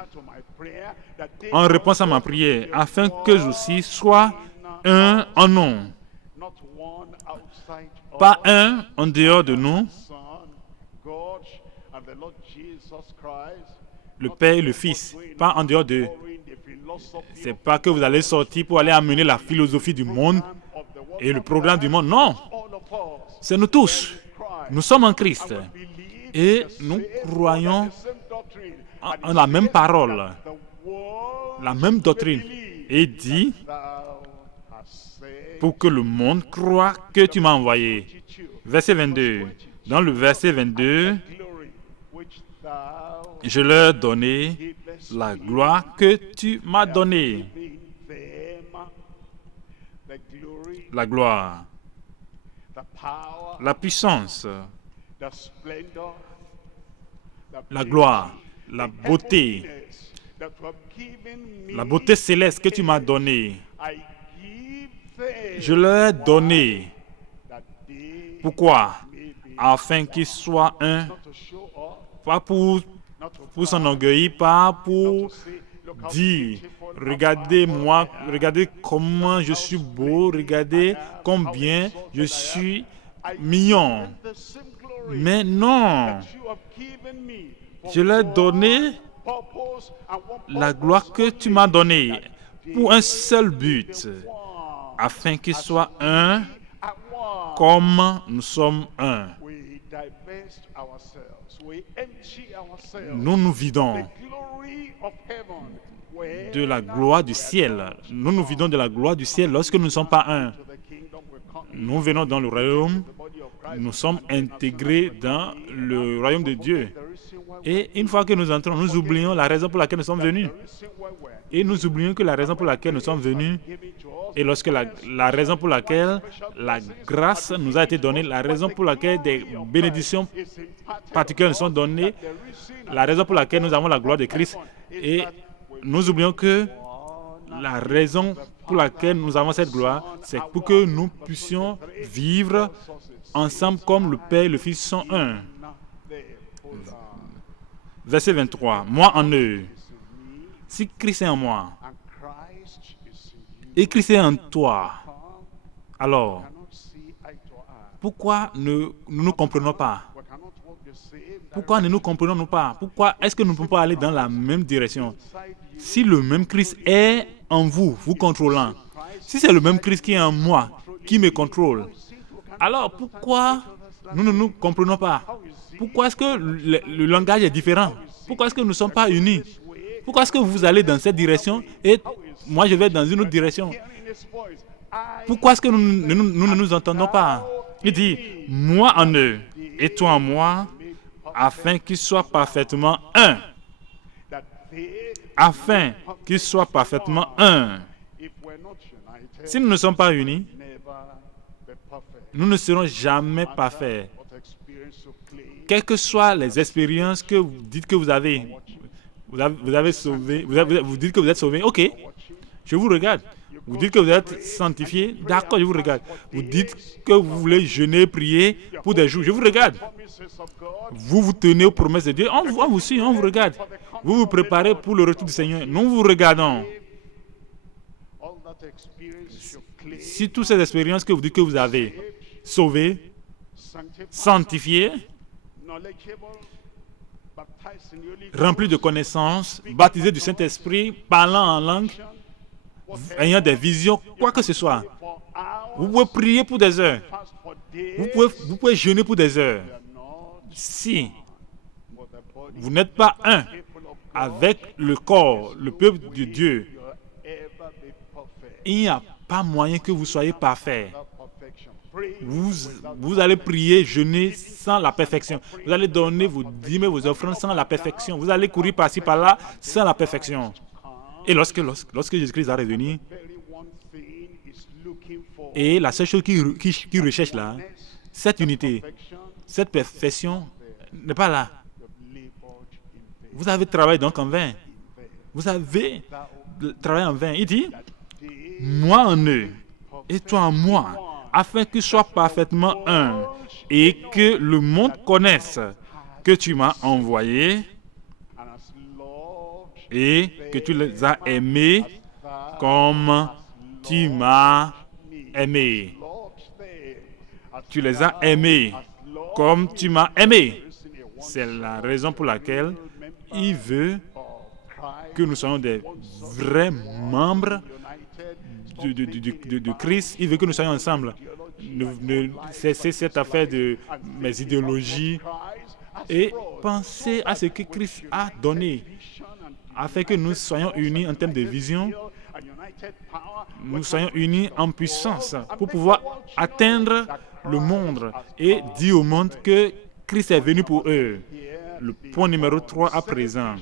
en réponse à ma prière, afin qu'eux aussi soient un en nous. Pas un en dehors de nous, le Père et le Fils, pas en dehors d'eux. C'est pas que vous allez sortir pour aller amener la philosophie du monde et le programme du monde. Non, c'est nous tous. Nous sommes en Christ et nous croyons en la même parole, la même doctrine. Et dit, pour que le monde croie que tu m'as envoyé. Verset 22. Dans le verset 22, je leur donnais la gloire que tu m'as donnée. La gloire, la puissance, la gloire, la beauté céleste que tu m'as donnée. Je leur ai donné. Pourquoi? Afin qu'ils soient un, pas pour s'enorgueillir, pas pour dire, regardez-moi, regardez comment je suis beau, regardez combien je suis mignon. Mais non, je leur ai donné la gloire que tu m'as donnée pour un seul but, afin qu'ils soient un comme nous sommes un. Nous nous vidons de la gloire du ciel. Nous nous vidons de la gloire du ciel lorsque nous ne sommes pas un. Nous venons dans le royaume, nous sommes intégrés dans le royaume de Dieu. Et une fois que nous entrons, nous oublions la raison pour laquelle nous sommes venus. Et nous oublions que la raison pour laquelle nous sommes venus, et lorsque la raison pour laquelle la grâce nous a été donnée, la raison pour laquelle des bénédictions particulières nous sont données, la raison pour laquelle nous avons la gloire de Christ, et nous oublions que la raison pour laquelle nous avons cette gloire, c'est pour que nous puissions vivre ensemble comme le Père et le Fils sont un. Verset 23. Moi en eux. Si Christ est en moi et Christ est en toi, alors pourquoi nous ne comprenons pas? Pourquoi ne nous comprenons pas? Pourquoi est-ce que nous ne pouvons pas aller dans la même direction? Si le même Christ est en vous, vous contrôlant, si c'est le même Christ qui est en moi, qui me contrôle, alors pourquoi nous ne nous comprenons pas? Pourquoi est-ce que le langage est différent? Pourquoi est-ce que nous ne sommes pas unis? Pourquoi est-ce que vous allez dans cette direction et moi je vais dans une autre direction? Pourquoi est-ce que nous ne nous entendons pas? Il dit, moi en eux et toi en moi, afin qu'ils soient parfaitement un. Afin qu'ils soient parfaitement un. Si nous ne sommes pas unis, nous ne serons jamais parfaits. Quelles que soient les expériences que vous dites que vous avez sauvé, vous dites que vous êtes sauvé, ok, je vous regarde. Vous dites que vous êtes sanctifié, d'accord, je vous regarde. Vous dites que vous voulez jeûner, prier pour des jours, je vous regarde. Vous vous tenez aux promesses de Dieu, on vous suit, on vous regarde. Vous vous préparez pour le retour du Seigneur, nous vous regardons. Si toutes ces expériences que vous dites que vous avez sauvées, sanctifiées, remplis de connaissances, baptisés du Saint-Esprit, parlant en langue, ayant des visions, quoi que ce soit. Vous pouvez prier pour des heures. Vous pouvez jeûner pour des heures. Si vous n'êtes pas un avec le corps, le peuple de Dieu, il n'y a pas moyen que vous soyez parfait. Vous allez prier, jeûner sans la perfection. Vous allez donner vos dîmes, vos offrandes sans la perfection. Vous allez courir par-ci, par-là sans la perfection. Et lorsque Jésus-Christ va revenir, et la seule chose qu'il recherche là, cette unité, cette perfection n'est pas là. Vous avez travaillé donc en vain. Vous avez travaillé en vain. Il dit, moi en eux et toi en moi, afin qu'ils soient parfaitement un et que le monde connaisse que tu m'as envoyé et que tu les as aimés comme tu m'as aimé. Tu les as aimés comme tu m'as aimé. C'est la raison pour laquelle il veut que nous soyons des vrais membres de Christ. Il veut que nous soyons ensemble. C'est cette affaire de mes idéologies. Et pensez à ce que Christ a donné afin que nous soyons unis en termes de vision, nous soyons unis en puissance pour pouvoir atteindre le monde et dire au monde que Christ est venu pour eux. Le point numéro 3 à présent,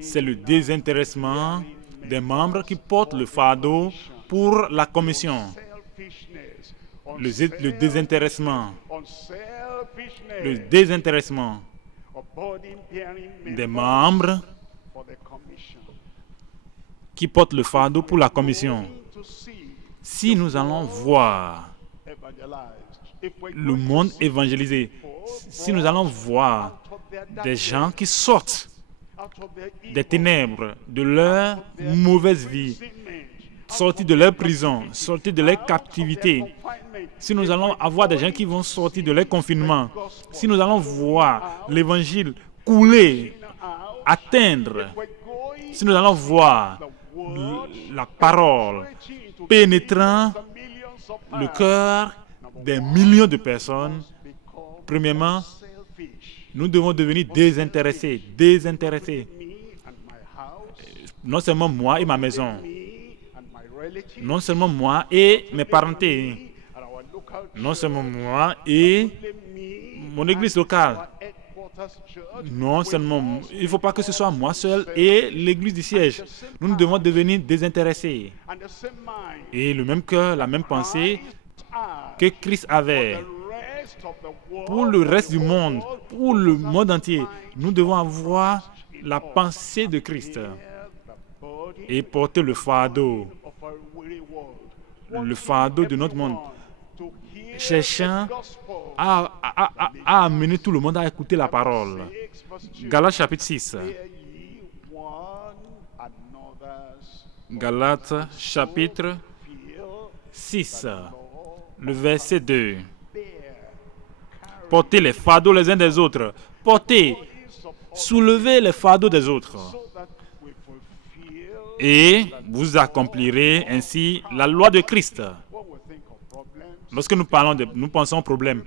c'est le désintéressement des membres qui portent le fardeau pour la commission. Le désintéressement des membres qui portent le fardeau pour la commission. Si nous allons voir le monde évangélisé, si nous allons voir des gens qui sortent des ténèbres, de leur mauvaise vie, sortis de leur prison, sortis de leur captivité, si nous allons avoir des gens qui vont sortir de leur confinement, si nous allons voir l'évangile couler, atteindre, si nous allons voir la parole pénétrant le cœur des millions de personnes, premièrement, nous devons devenir désintéressés. Non seulement moi et ma maison, non seulement moi et mes parentés, non seulement moi et mon église locale. Non seulement, il ne faut pas que ce soit moi seul et l'église du siège. Nous devons devenir désintéressés. Et le même cœur, la même pensée que Christ avait pour le reste du monde, pour le monde entier, nous devons avoir la pensée de Christ et porter le fardeau de notre monde, cherchant à amener tout le monde à écouter la parole. Galates chapitre 6. Galates chapitre 6, le verset 2. portez les fardeaux les uns des autres. Portez, soulevez les fardeaux des autres. Et vous accomplirez ainsi la loi de Christ. Lorsque nous pensons aux problèmes,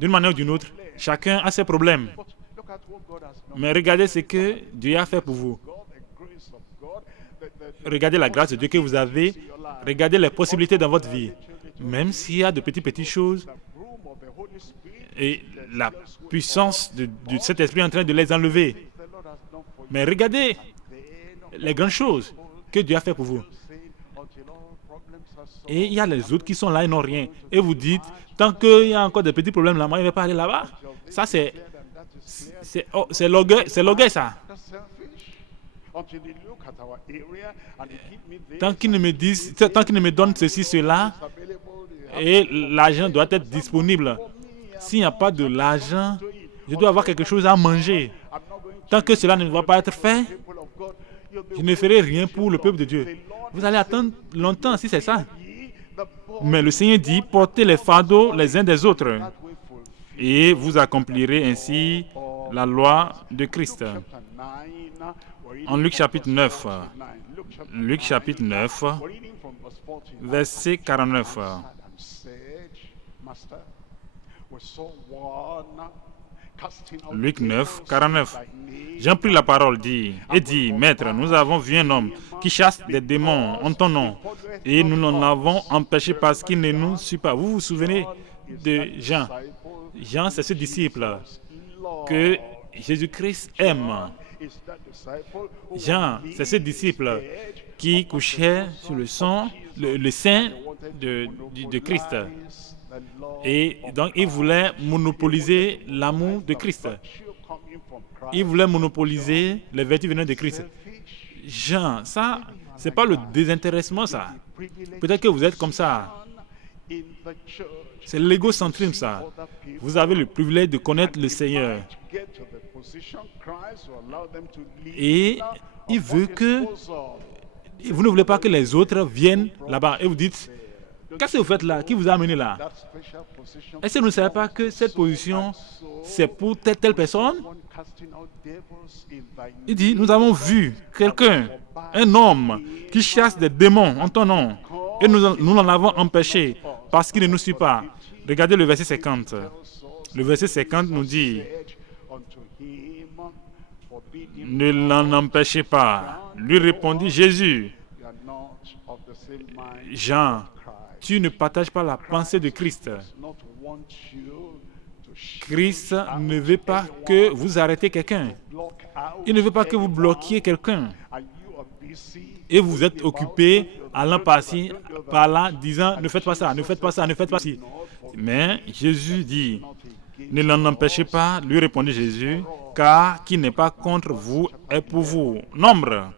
d'une manière ou d'une autre, chacun a ses problèmes. Mais regardez ce que Dieu a fait pour vous. Regardez la grâce de Dieu que vous avez. Regardez les possibilités dans votre vie. Même s'il y a de petites choses, et la puissance de cet esprit est en train de les enlever. Mais regardez les grandes choses que Dieu a fait pour vous. Et il y a les autres qui sont là et n'ont rien. Et vous dites, tant qu'il y a encore des petits problèmes là, moi je ne vais pas aller là-bas. Ça c'est l'orgueil ça. Tant qu'ils ne me donnent ceci, cela, et l'argent doit être disponible. S'il n'y a pas de l'argent, je dois avoir quelque chose à manger. Tant que cela ne va pas être fait, je ne ferai rien pour le peuple de Dieu. Vous allez attendre longtemps si c'est ça. Mais le Seigneur dit, portez les fardeaux les uns des autres, et vous accomplirez ainsi la loi de Christ. En Luc chapitre 9, verset 49. Luc 9, 49. Jean prit la parole et dit, Maître, nous avons vu un homme qui chasse des démons en ton nom, et nous l'en avons empêché parce qu'il ne nous suit pas. Vous vous souvenez de Jean? Jean, c'est ce disciple que Jésus-Christ aime. Jean, c'est ce disciple qui couchait sur le sein de Christ. Et donc, il voulait monopoliser l'amour de Christ. Il voulait monopoliser les vertus venant de Christ. Jean, ça, c'est pas le désintéressement, ça. Peut-être que vous êtes comme ça. C'est l'égocentrisme, ça. Vous avez le privilège de connaître le Seigneur. Et il veut que... Vous ne voulez pas que les autres viennent là-bas. Et vous dites, qu'est-ce que vous faites là? Qui vous a amené là? Est-ce que vous ne savez pas que cette position, c'est pour telle personne? Il dit, nous avons vu quelqu'un, un homme, qui chasse des démons en ton nom. Et nous l'en avons empêché parce qu'il ne nous suit pas. Regardez le verset 50. Le verset 50 nous dit, ne l'en empêchez pas. Lui répondit Jésus, Jean, tu ne partages pas la pensée de Christ. Christ ne veut pas que vous arrêtez quelqu'un. Il ne veut pas que vous bloquiez quelqu'un. Et vous êtes occupé, allant par-ci, par-là, disant, ne faites pas ça, ne faites pas ça, ne faites pas ci. Mais Jésus dit, ne l'en empêchez pas, lui répondit Jésus, car qui n'est pas contre vous est pour vous. Nombre.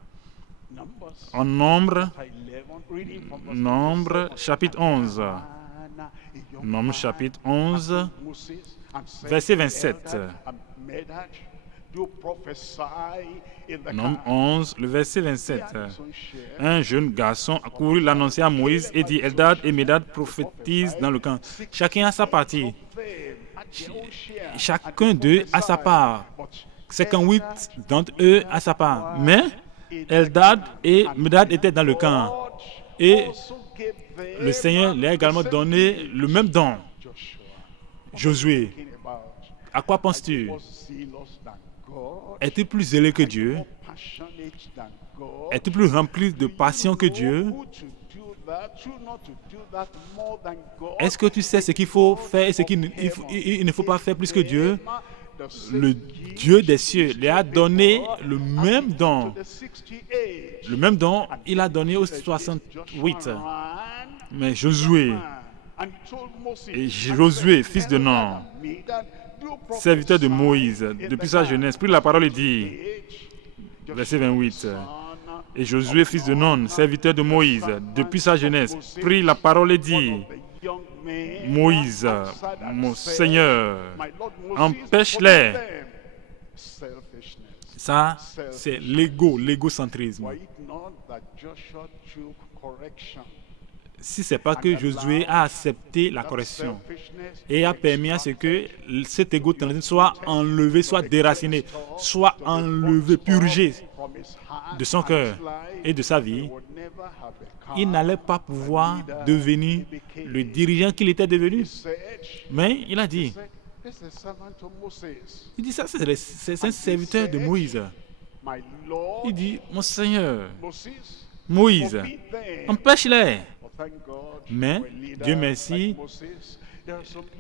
En Nombre, chapitre 11. Nombre, chapitre 11, verset 27. Nombre 11, le verset 27. Un jeune garçon a couru l'annoncer à Moïse et dit, Eldad et Médad prophétisent dans le camp. Chacun a sa partie. Chacun d'eux a sa part. 58 d'entre eux a sa part. Mais Eldad et Médad étaient dans le camp. Et le Seigneur leur a également donné le même don. Josué, à quoi penses-tu? Es-tu plus zélé que Dieu? Es-tu plus rempli de passion que Dieu? Est-ce que tu sais ce qu'il faut faire et ce qu'il ne faut pas faire plus que Dieu? Le Dieu des cieux lui a donné le même don. Le même don, il a donné aux 68. Mais Josué, fils de Nun, serviteur de Moïse, depuis sa jeunesse, prit la parole et dit, verset 28, et Josué, fils de Nun, serviteur de Moïse, depuis sa jeunesse, prit la parole et dit, Moïse, mon Seigneur, empêche-les. Ça, c'est l'égocentrisme. si ce n'est pas que Josué a accepté la correction et a permis à ce que cet égocentrisme soit enlevé, soit déraciné, soit enlevé, purgé de son cœur et de sa vie, il n'allait pas pouvoir devenir le dirigeant qu'il était devenu. Mais il a dit, ça c'est un serviteur de Moïse. Il dit, mon Seigneur, Moïse, empêche-les. Mais, Dieu merci,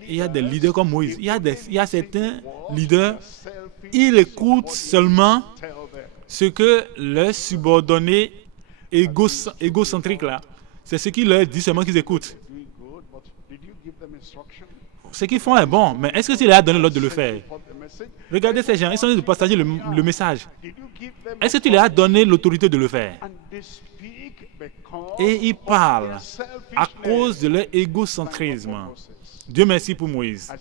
il y a des leaders comme Moïse. Il y a certains leaders, ils écoutent seulement ce que leurs subordonnés égocentriques là, c'est ce qu'il leur dit seulement qu'ils écoutent. Ce qu'ils font est bon, mais est-ce que tu leur as donné l'ordre de le faire? Regardez ces gens, ils sont en train de partager le message. Est-ce que tu leur as donné l'autorité de le faire? Et ils parlent à cause de leur égocentrisme. Dieu merci pour Moïse.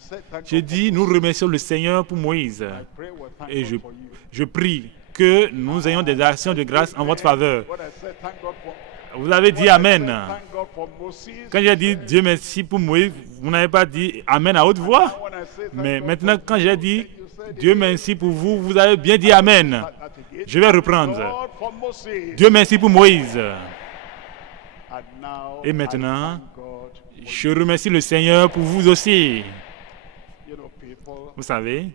J'ai dit, nous remercions le Seigneur pour Moïse. Et je prie que nous ayons des actions de grâce en votre faveur. Vous avez dit Amen. Quand j'ai dit Dieu merci pour Moïse, vous n'avez pas dit Amen à haute voix. Mais maintenant, quand j'ai dit Dieu merci pour vous, vous avez bien dit Amen. Je vais reprendre. Dieu merci pour Moïse. Et maintenant, je remercie le Seigneur pour vous aussi. Vous savez,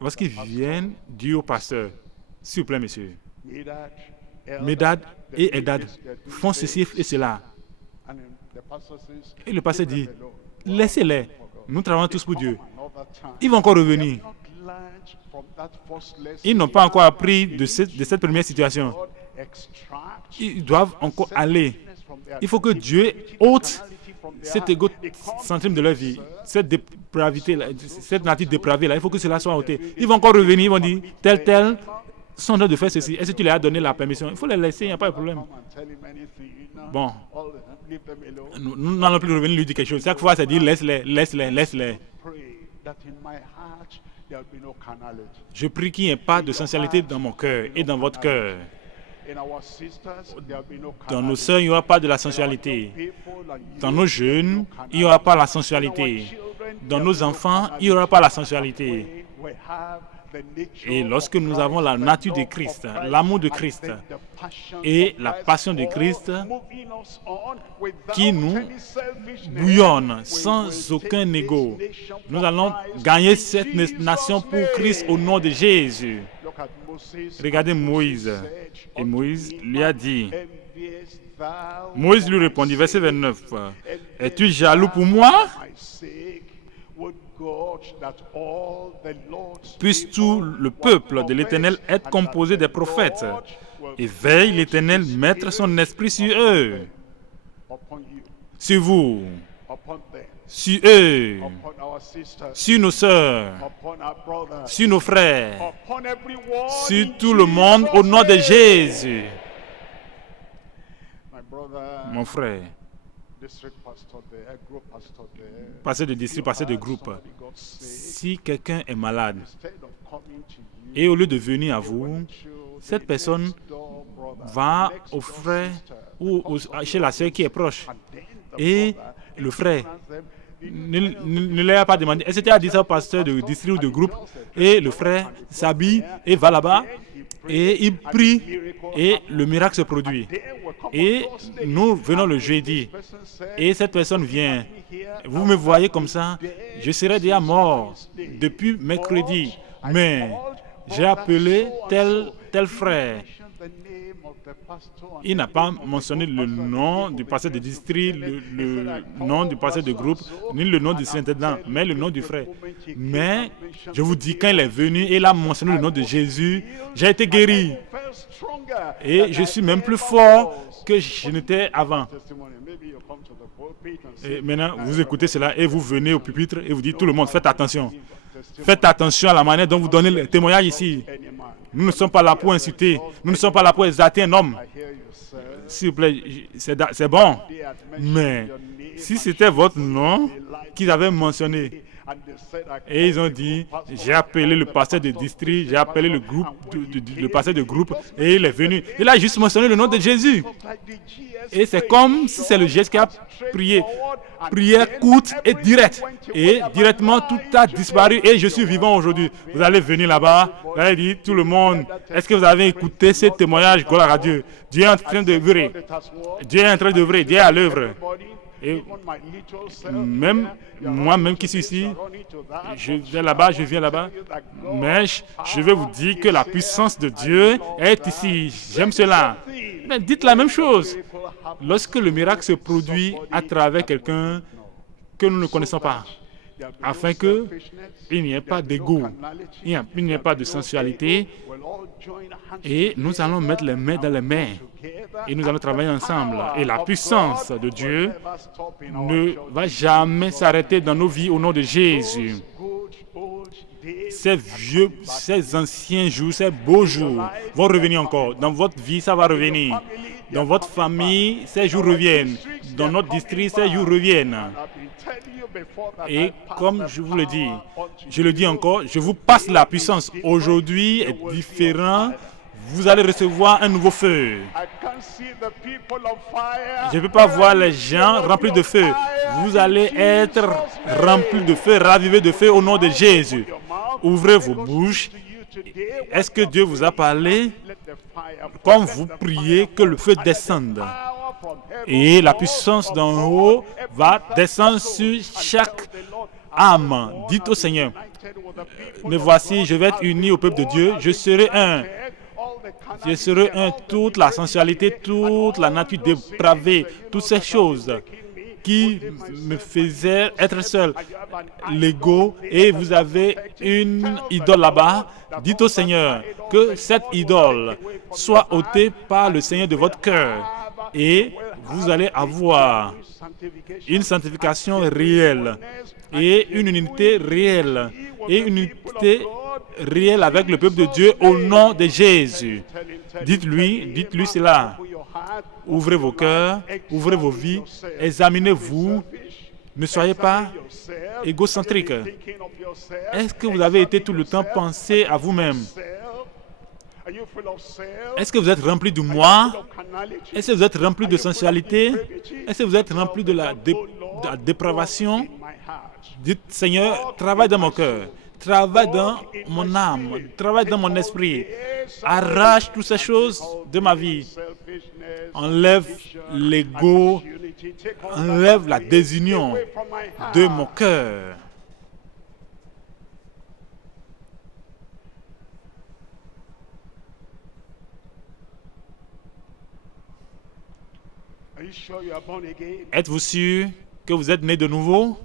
lorsqu'ils viennent dire au pasteur, s'il vous plaît, monsieur, Médad et Eldad font ceci et cela. Et le pasteur dit, laissez-les, nous travaillons tous pour Dieu. Ils vont encore revenir. Ils n'ont pas encore appris de cette première situation. Ils doivent encore aller. Il faut que Dieu ôte cet égocentrisme de leur vie, cette dépravité, cette nature dépravée là. Il faut que cela soit ôté. Ils vont encore revenir, ils vont dire tel sont en train de faire ceci. Est-ce que tu leur as donné la permission? Il faut les laisser, il n'y a pas de problème. Bon, nous n'allons plus revenir lui dire quelque chose. Chaque fois, c'est dire laisse-les. Je prie qu'il n'y ait pas de sensualité dans mon cœur et dans votre cœur. Dans nos sœurs, il n'y aura pas de la sensualité. Dans nos jeunes, il n'y aura pas la sensualité. Dans nos enfants, il n'y aura pas la sensualité. Et lorsque nous avons la nature de Christ, l'amour de Christ et la passion de Christ qui nous bouillonne sans aucun ego, nous allons gagner cette nation pour Christ au nom de Jésus. Regardez Moïse. Et Moïse lui a dit, Moïse lui répondit, verset 29, « Es-tu jaloux pour moi? Puisse tout le peuple de l'Éternel être composé des prophètes, et veille l'Éternel mettre son esprit sur eux, sur vous, sur eux, sur nos sœurs, sur nos frères, sur tout le monde au nom de Jésus. » Mon frère, passer de district, passer de groupe. Si quelqu'un est malade et au lieu de venir à vous, cette personne va au frère ou chez la sœur qui est proche. Et le frère ne leur a pas demandé. Est-ce que tu as dit ça au pasteur de district ou de groupe? Et le frère s'habille et va là-bas et il prie et le miracle se produit. Et nous venons le jeudi et cette personne vient. Vous me voyez comme ça, je serais déjà mort depuis mercredi, mais j'ai appelé tel frère. Il n'a pas mentionné le nom du pasteur de district, le nom du pasteur de groupe, ni le nom du Saint-Intendant, mais le nom du frère. Mais je vous dis, quand il est venu et il a mentionné le nom de Jésus, j'ai été guéri. Et je suis même plus fort que je n'étais avant. Et maintenant, vous écoutez cela et vous venez au pupitre et vous dites, tout le monde, faites attention. Faites attention à la manière dont vous donnez le témoignage ici. Nous ne sommes pas là pour insulter. Nous ne sommes pas là pour exalter un homme. S'il vous plaît, c'est bon. Mais si c'était votre nom qu'ils avaient mentionné, Et ils ont dit, j'ai appelé le pasteur de district, j'ai appelé le groupe, le pasteur de groupe, et il est venu. Il a juste mentionné le nom de Jésus. Et c'est comme si c'est le geste qui a prié. Prière courte et directe. Et directement, tout a disparu et je suis vivant aujourd'hui. Vous allez venir là-bas, vous allez dire, tout le monde, est-ce que vous avez écouté ce témoignage? Gloire à Dieu. Dieu est en train d'œuvrer. Dieu est en train d'œuvrer. Dieu est à l'œuvre. Et même moi-même qui suis ici, je viens là-bas, mais je vais vous dire que la puissance de Dieu est ici. J'aime cela. Mais dites la même chose. Lorsque le miracle se produit à travers quelqu'un que nous ne connaissons pas, afin qu'il n'y ait pas d'ego, il n'y ait pas de sensualité, et nous allons mettre les mains dans les mains, et nous allons travailler ensemble. Et la puissance de Dieu ne va jamais s'arrêter dans nos vies au nom de Jésus. Ces vieux, ces anciens jours, ces beaux jours vont revenir encore. Dans votre vie, ça va revenir. Dans votre famille, ces jours reviennent. Dans notre district, ces jours reviennent. Et comme je vous le dis, je le dis encore, je vous passe la puissance. Aujourd'hui est différent. Vous allez recevoir un nouveau feu. Je ne peux pas voir les gens remplis de feu. Vous allez être remplis de feu, ravivés de feu au nom de Jésus. Ouvrez vos bouches. Est-ce que Dieu vous a parlé? Comme vous priez, que le feu descende. Et la puissance d'en haut va descendre sur chaque âme. Dites au Seigneur, me voici, je vais être uni au peuple de Dieu. Je serai un. Je serai un. Toute la sensualité, toute la nature dépravée, toutes ces choses qui me faisaient être seul. L'ego, et vous avez une idole là-bas. Dites au Seigneur que cette idole soit ôtée par le Seigneur de votre cœur. Et vous allez avoir une sanctification réelle et une unité réelle. Et une unité réelle avec le peuple de Dieu au nom de Jésus. Dites-lui cela. Ouvrez vos cœurs, ouvrez vos vies, examinez-vous. Ne soyez pas égocentrique. Est-ce que vous avez été tout le temps pensé à vous-même? Est-ce que vous êtes rempli de moi? Est-ce que vous êtes rempli de sensualité? Est-ce que vous êtes rempli de la dépravation? Dites, Seigneur, travaille dans mon cœur, travaille dans mon âme, travaille dans mon esprit. Arrache toutes ces choses de ma vie. Enlève l'ego, enlève la désunion de mon cœur. Êtes-vous sûr que vous êtes né de nouveau?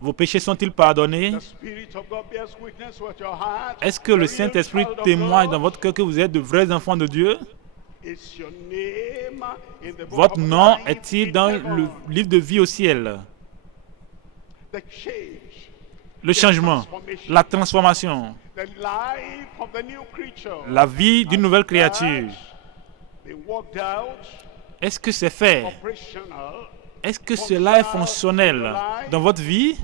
Vos péchés sont-ils pardonnés? Est-ce que le Saint-Esprit témoigne dans votre cœur que vous êtes de vrais enfants de Dieu? Votre nom est-il dans le livre de vie au ciel? Le changement, la transformation, la vie d'une nouvelle créature. Est-ce que c'est fait? Est-ce que cela est fonctionnel dans votre vie?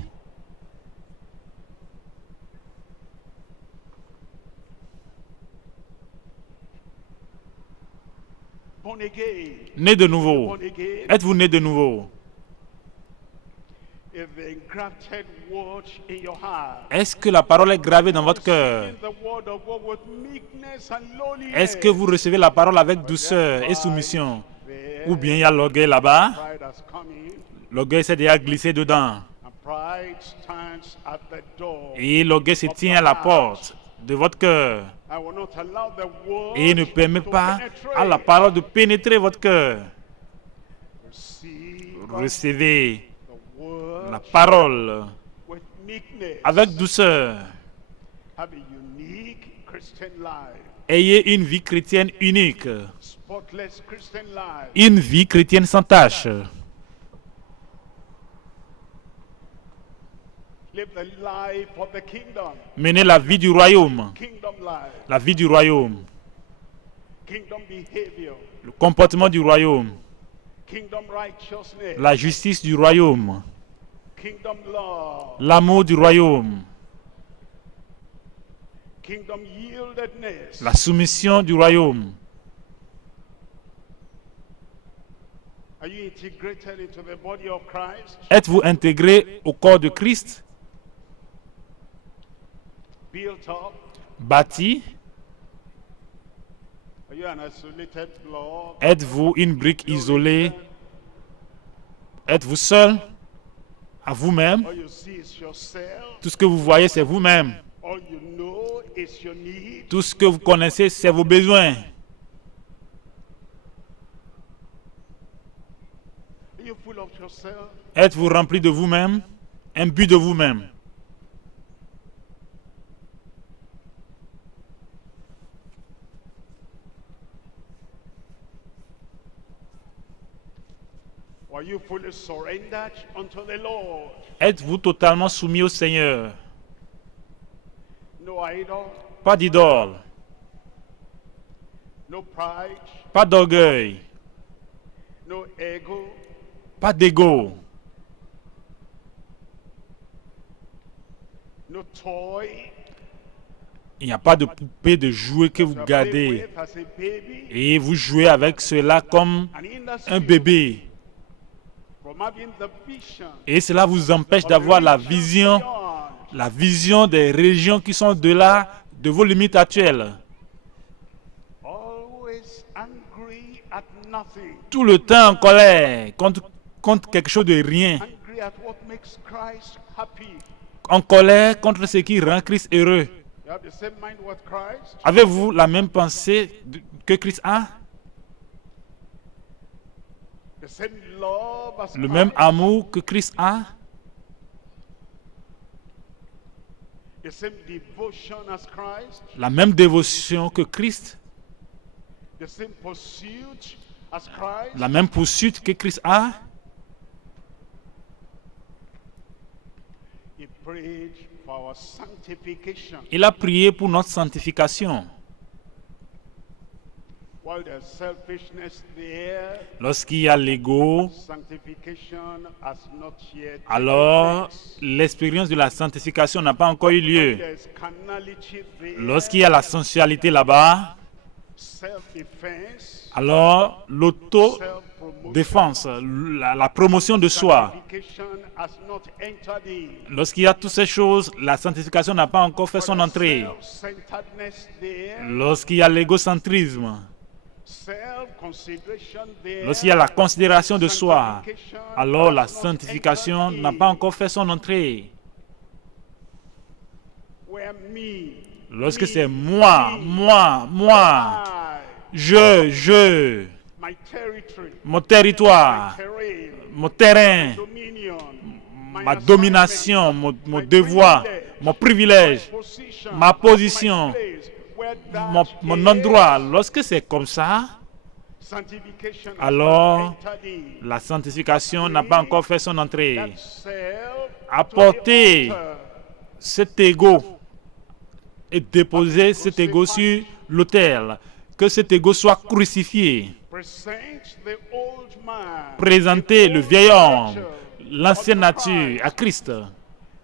Né de nouveau. Êtes-vous né de nouveau? Est-ce que la parole est gravée dans votre cœur? Est-ce que vous recevez la parole avec douceur et soumission? Ou bien il y a l'orgueil là-bas? L'orgueil s'est déjà glissé dedans. Et l'orgueil se tient à la porte de votre cœur. Et ne permet pas à la parole de pénétrer votre cœur. Recevez la parole avec douceur. Ayez une vie chrétienne unique. Une vie chrétienne sans tache. Menez la vie du royaume. La vie du royaume. Le comportement du royaume. La justice du royaume. kingdom love, l'amour du royaume, kingdom yieldedness, la soumission du royaume. are you integrated into the body of Christ? Êtes-vous intégré au corps de Christ, Built up? bâti? Are you an isolated block? Êtes-vous une brique isolée? Êtes-vous seul à vous-même? All you see is yourself. Tout ce que vous voyez, c'est vous-même. All you know is your need. Tout ce que vous connaissez, c'est vos besoins. Are you full of yourself? Êtes-vous rempli de vous-même? Imbu de vous-même? Or are you fully surrendered unto the Lord? Êtes-vous totalement soumis au Seigneur? No idol, Pas d'idole, no pride, pas d'orgueil, no ego, pas d'ego, no toy. il n'y a pas de poupée de jouets que vous You are gardez playing with as a baby. et vous jouez avec cela comme And in that un spirit, bébé. from having the vision Et cela vous empêche of d'avoir the la regions vision, beyond, la vision des régions qui sont de-delà de vos limites actuelles. always angry at nothing, Tout le temps en colère contre quelque chose de rien. angry at what makes Christ happy. En colère contre ce qui rend Christ heureux. You have the same mind with Christ. Avez-vous la même pensée que Christ a? The same love as Le même Christ. amour que Christ a? The same devotion as Christ. La même dévotion que Christ? The same pursuit as Christ. La même poursuite que Christ a? He prayed for our sanctification. Il a prié pour notre sanctification. While there's selfishness there, Lorsqu'il y a l'ego, sanctification has not yet taken alors place. l'expérience de la sanctification n'a pas encore eu lieu. There's carnality there, Lorsqu'il y a la sensualité là-bas, self-defense, alors l'auto-défense, self-promotion, la promotion de soi. sanctification has not entered in. Lorsqu'il y a toutes ces choses, la sanctification n'a pas encore fait son entrée. Self-centeredness there, Lorsqu'il y a l'égocentrisme, self-consideration there, lorsqu'il y a la considération de soi, sanctification alors la has not sanctification entered n'a in. pas encore fait son entrée. Where me, Lorsque me, c'est moi, I, my territory, mon my territoire, terrain, mon terrain, dominion, my ma assignment, domination, mon devoir, mon privilège, my position, ma position, my place, where that mon is, endroit. Lorsque c'est comme ça, sanctification has alors not entered in. la sanctification n'a pas encore fait son entrée. That self Apporter to the altar, cet ego et déposer cet ego sur l'autel. Que cet ego soit crucifié. present the old man, Présenter the le old vieil homme, nature l'ancienne of nature à Christ. Christ.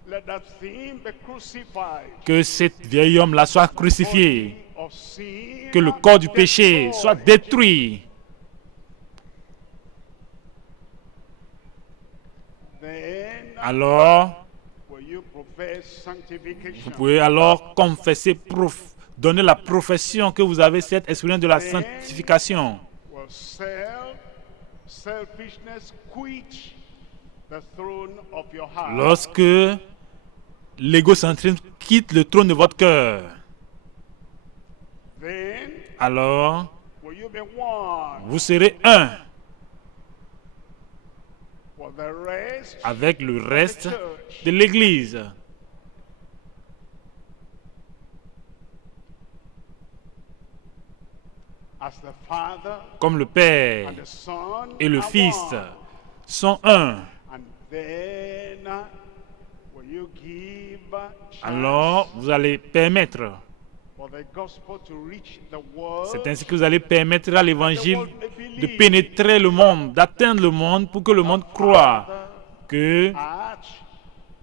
Let that thing be crucified. Que cet vieil homme-là soit crucifié. Body of sin Que le corps du péché destroyed. soit détruit. Then Alors, will you profess sanctification? vous pouvez alors confesser, donner la profession que vous avez cette expérience de la sanctification. Will selfishness quit the throne of your heart? Lorsque l'égocentrisme quitte le trône de votre cœur, Then alors will you be one vous serez un for the rest avec le reste of the church? de l'Église. As the Father Comme le Père and the Son et le are Fils one. sont un, And then will you give chance alors vous allez permettre, for the gospel to reach the world? c'est ainsi que vous allez permettre à l'Évangile de pénétrer le monde, d'atteindre le monde pour que le monde croie que At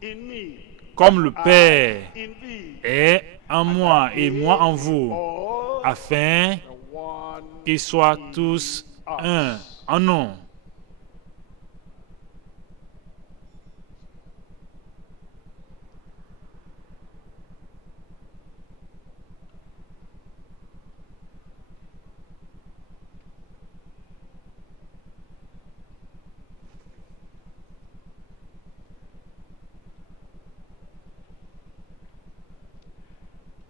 in me, comme le Père in thee, est en moi et moi en vous, all afin the one qu'ils soient in tous un us. en nous.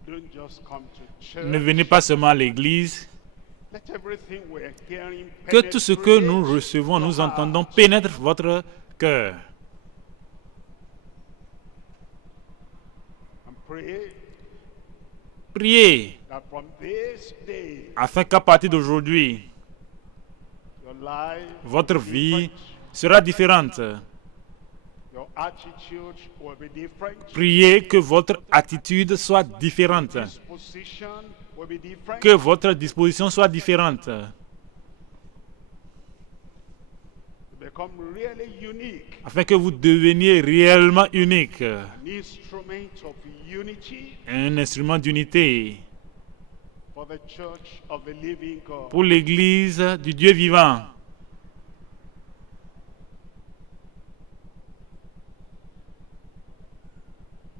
Don't just come to church. Ne venez pas seulement à l'église, Let everything we're hearing que tout ce que nous penetrate recevons, nous your entendons heart. pénètre votre cœur. And pray Priez that from this day, afin qu'à partir d'aujourd'hui, your life votre will be vie different. sera différente. Your attitude will be different. Priez que votre attitude soit différente, Disposition will be different. que votre disposition soit différente, You become really unique. afin que vous deveniez réellement unique, An instrument of unity un instrument d'unité for the church of the living God. pour l'Église du Dieu vivant.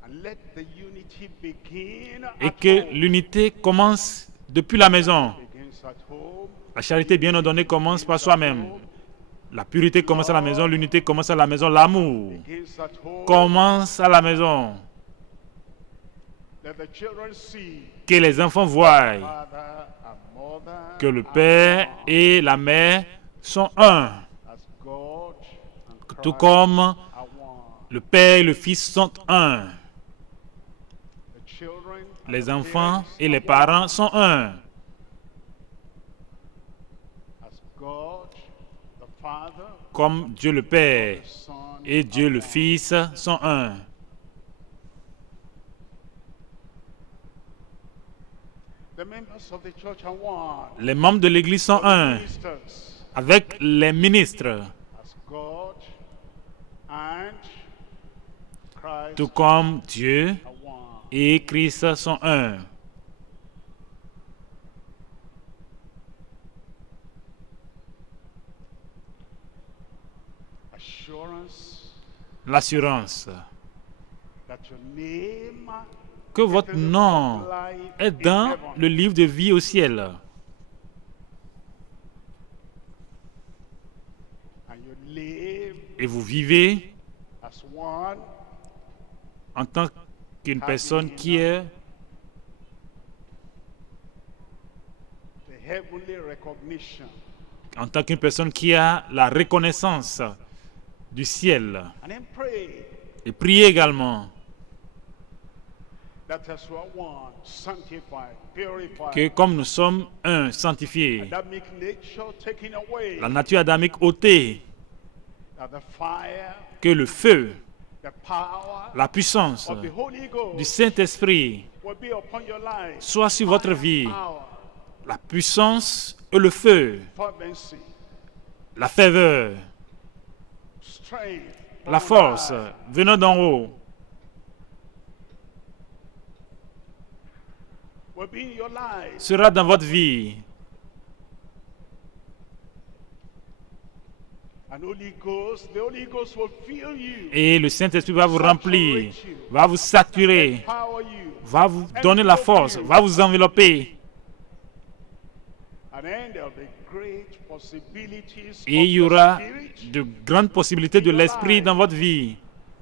And let the unity begin Et at que home. l'unité commence depuis la maison. Begins at home. La charité bien ordonnée commence par soi-même. La pureté commence à la maison, l'unité commence à la maison, l'amour Begins at home. commence à la maison. Let the children see Que les enfants voient father and mother que le and père God et la mère sont un, as God and tout Christ comme are one. le père et le fils sont un. The children and Les the enfants parents et les are parents one. sont un. As God, the Father, Comme Dieu le Père the Son, et Dieu are le one. Fils sont un. The members of the church are one. Les membres de l'Église sont The un. ministers, Avec les ministres, as God and Christ tout comme Dieu are one. et Christ sont un. Assurance L'assurance that your name que votre nom life est in dans heaven. le livre de vie au ciel. And you live Et vous vivez as one en tant qu'une personne qui est the heavenly recognition. en tant qu'une personne qui a la reconnaissance du ciel. And then pray Et priez également that as you are one, sanctified, purified, que comme nous sommes un, sanctifiés, Adamic nature taken away, la nature adamique ôtée, that the fire, que le feu, the power la puissance of the Holy du Ghost Saint-Esprit will be upon your life. soit sur votre vie. Power, La puissance et le feu, fervency, la ferveur, strength, la force venant d'en haut will be in your life. sera dans votre vie. And the Holy Ghost will fill you, Et le Saint-Esprit va vous remplir, va vous saturer, empower you, va vous donner la force, va vous envelopper. and then there'll be great possibilities Et il y of the aura Spirit de grandes possibilités de l'Esprit dans votre vie.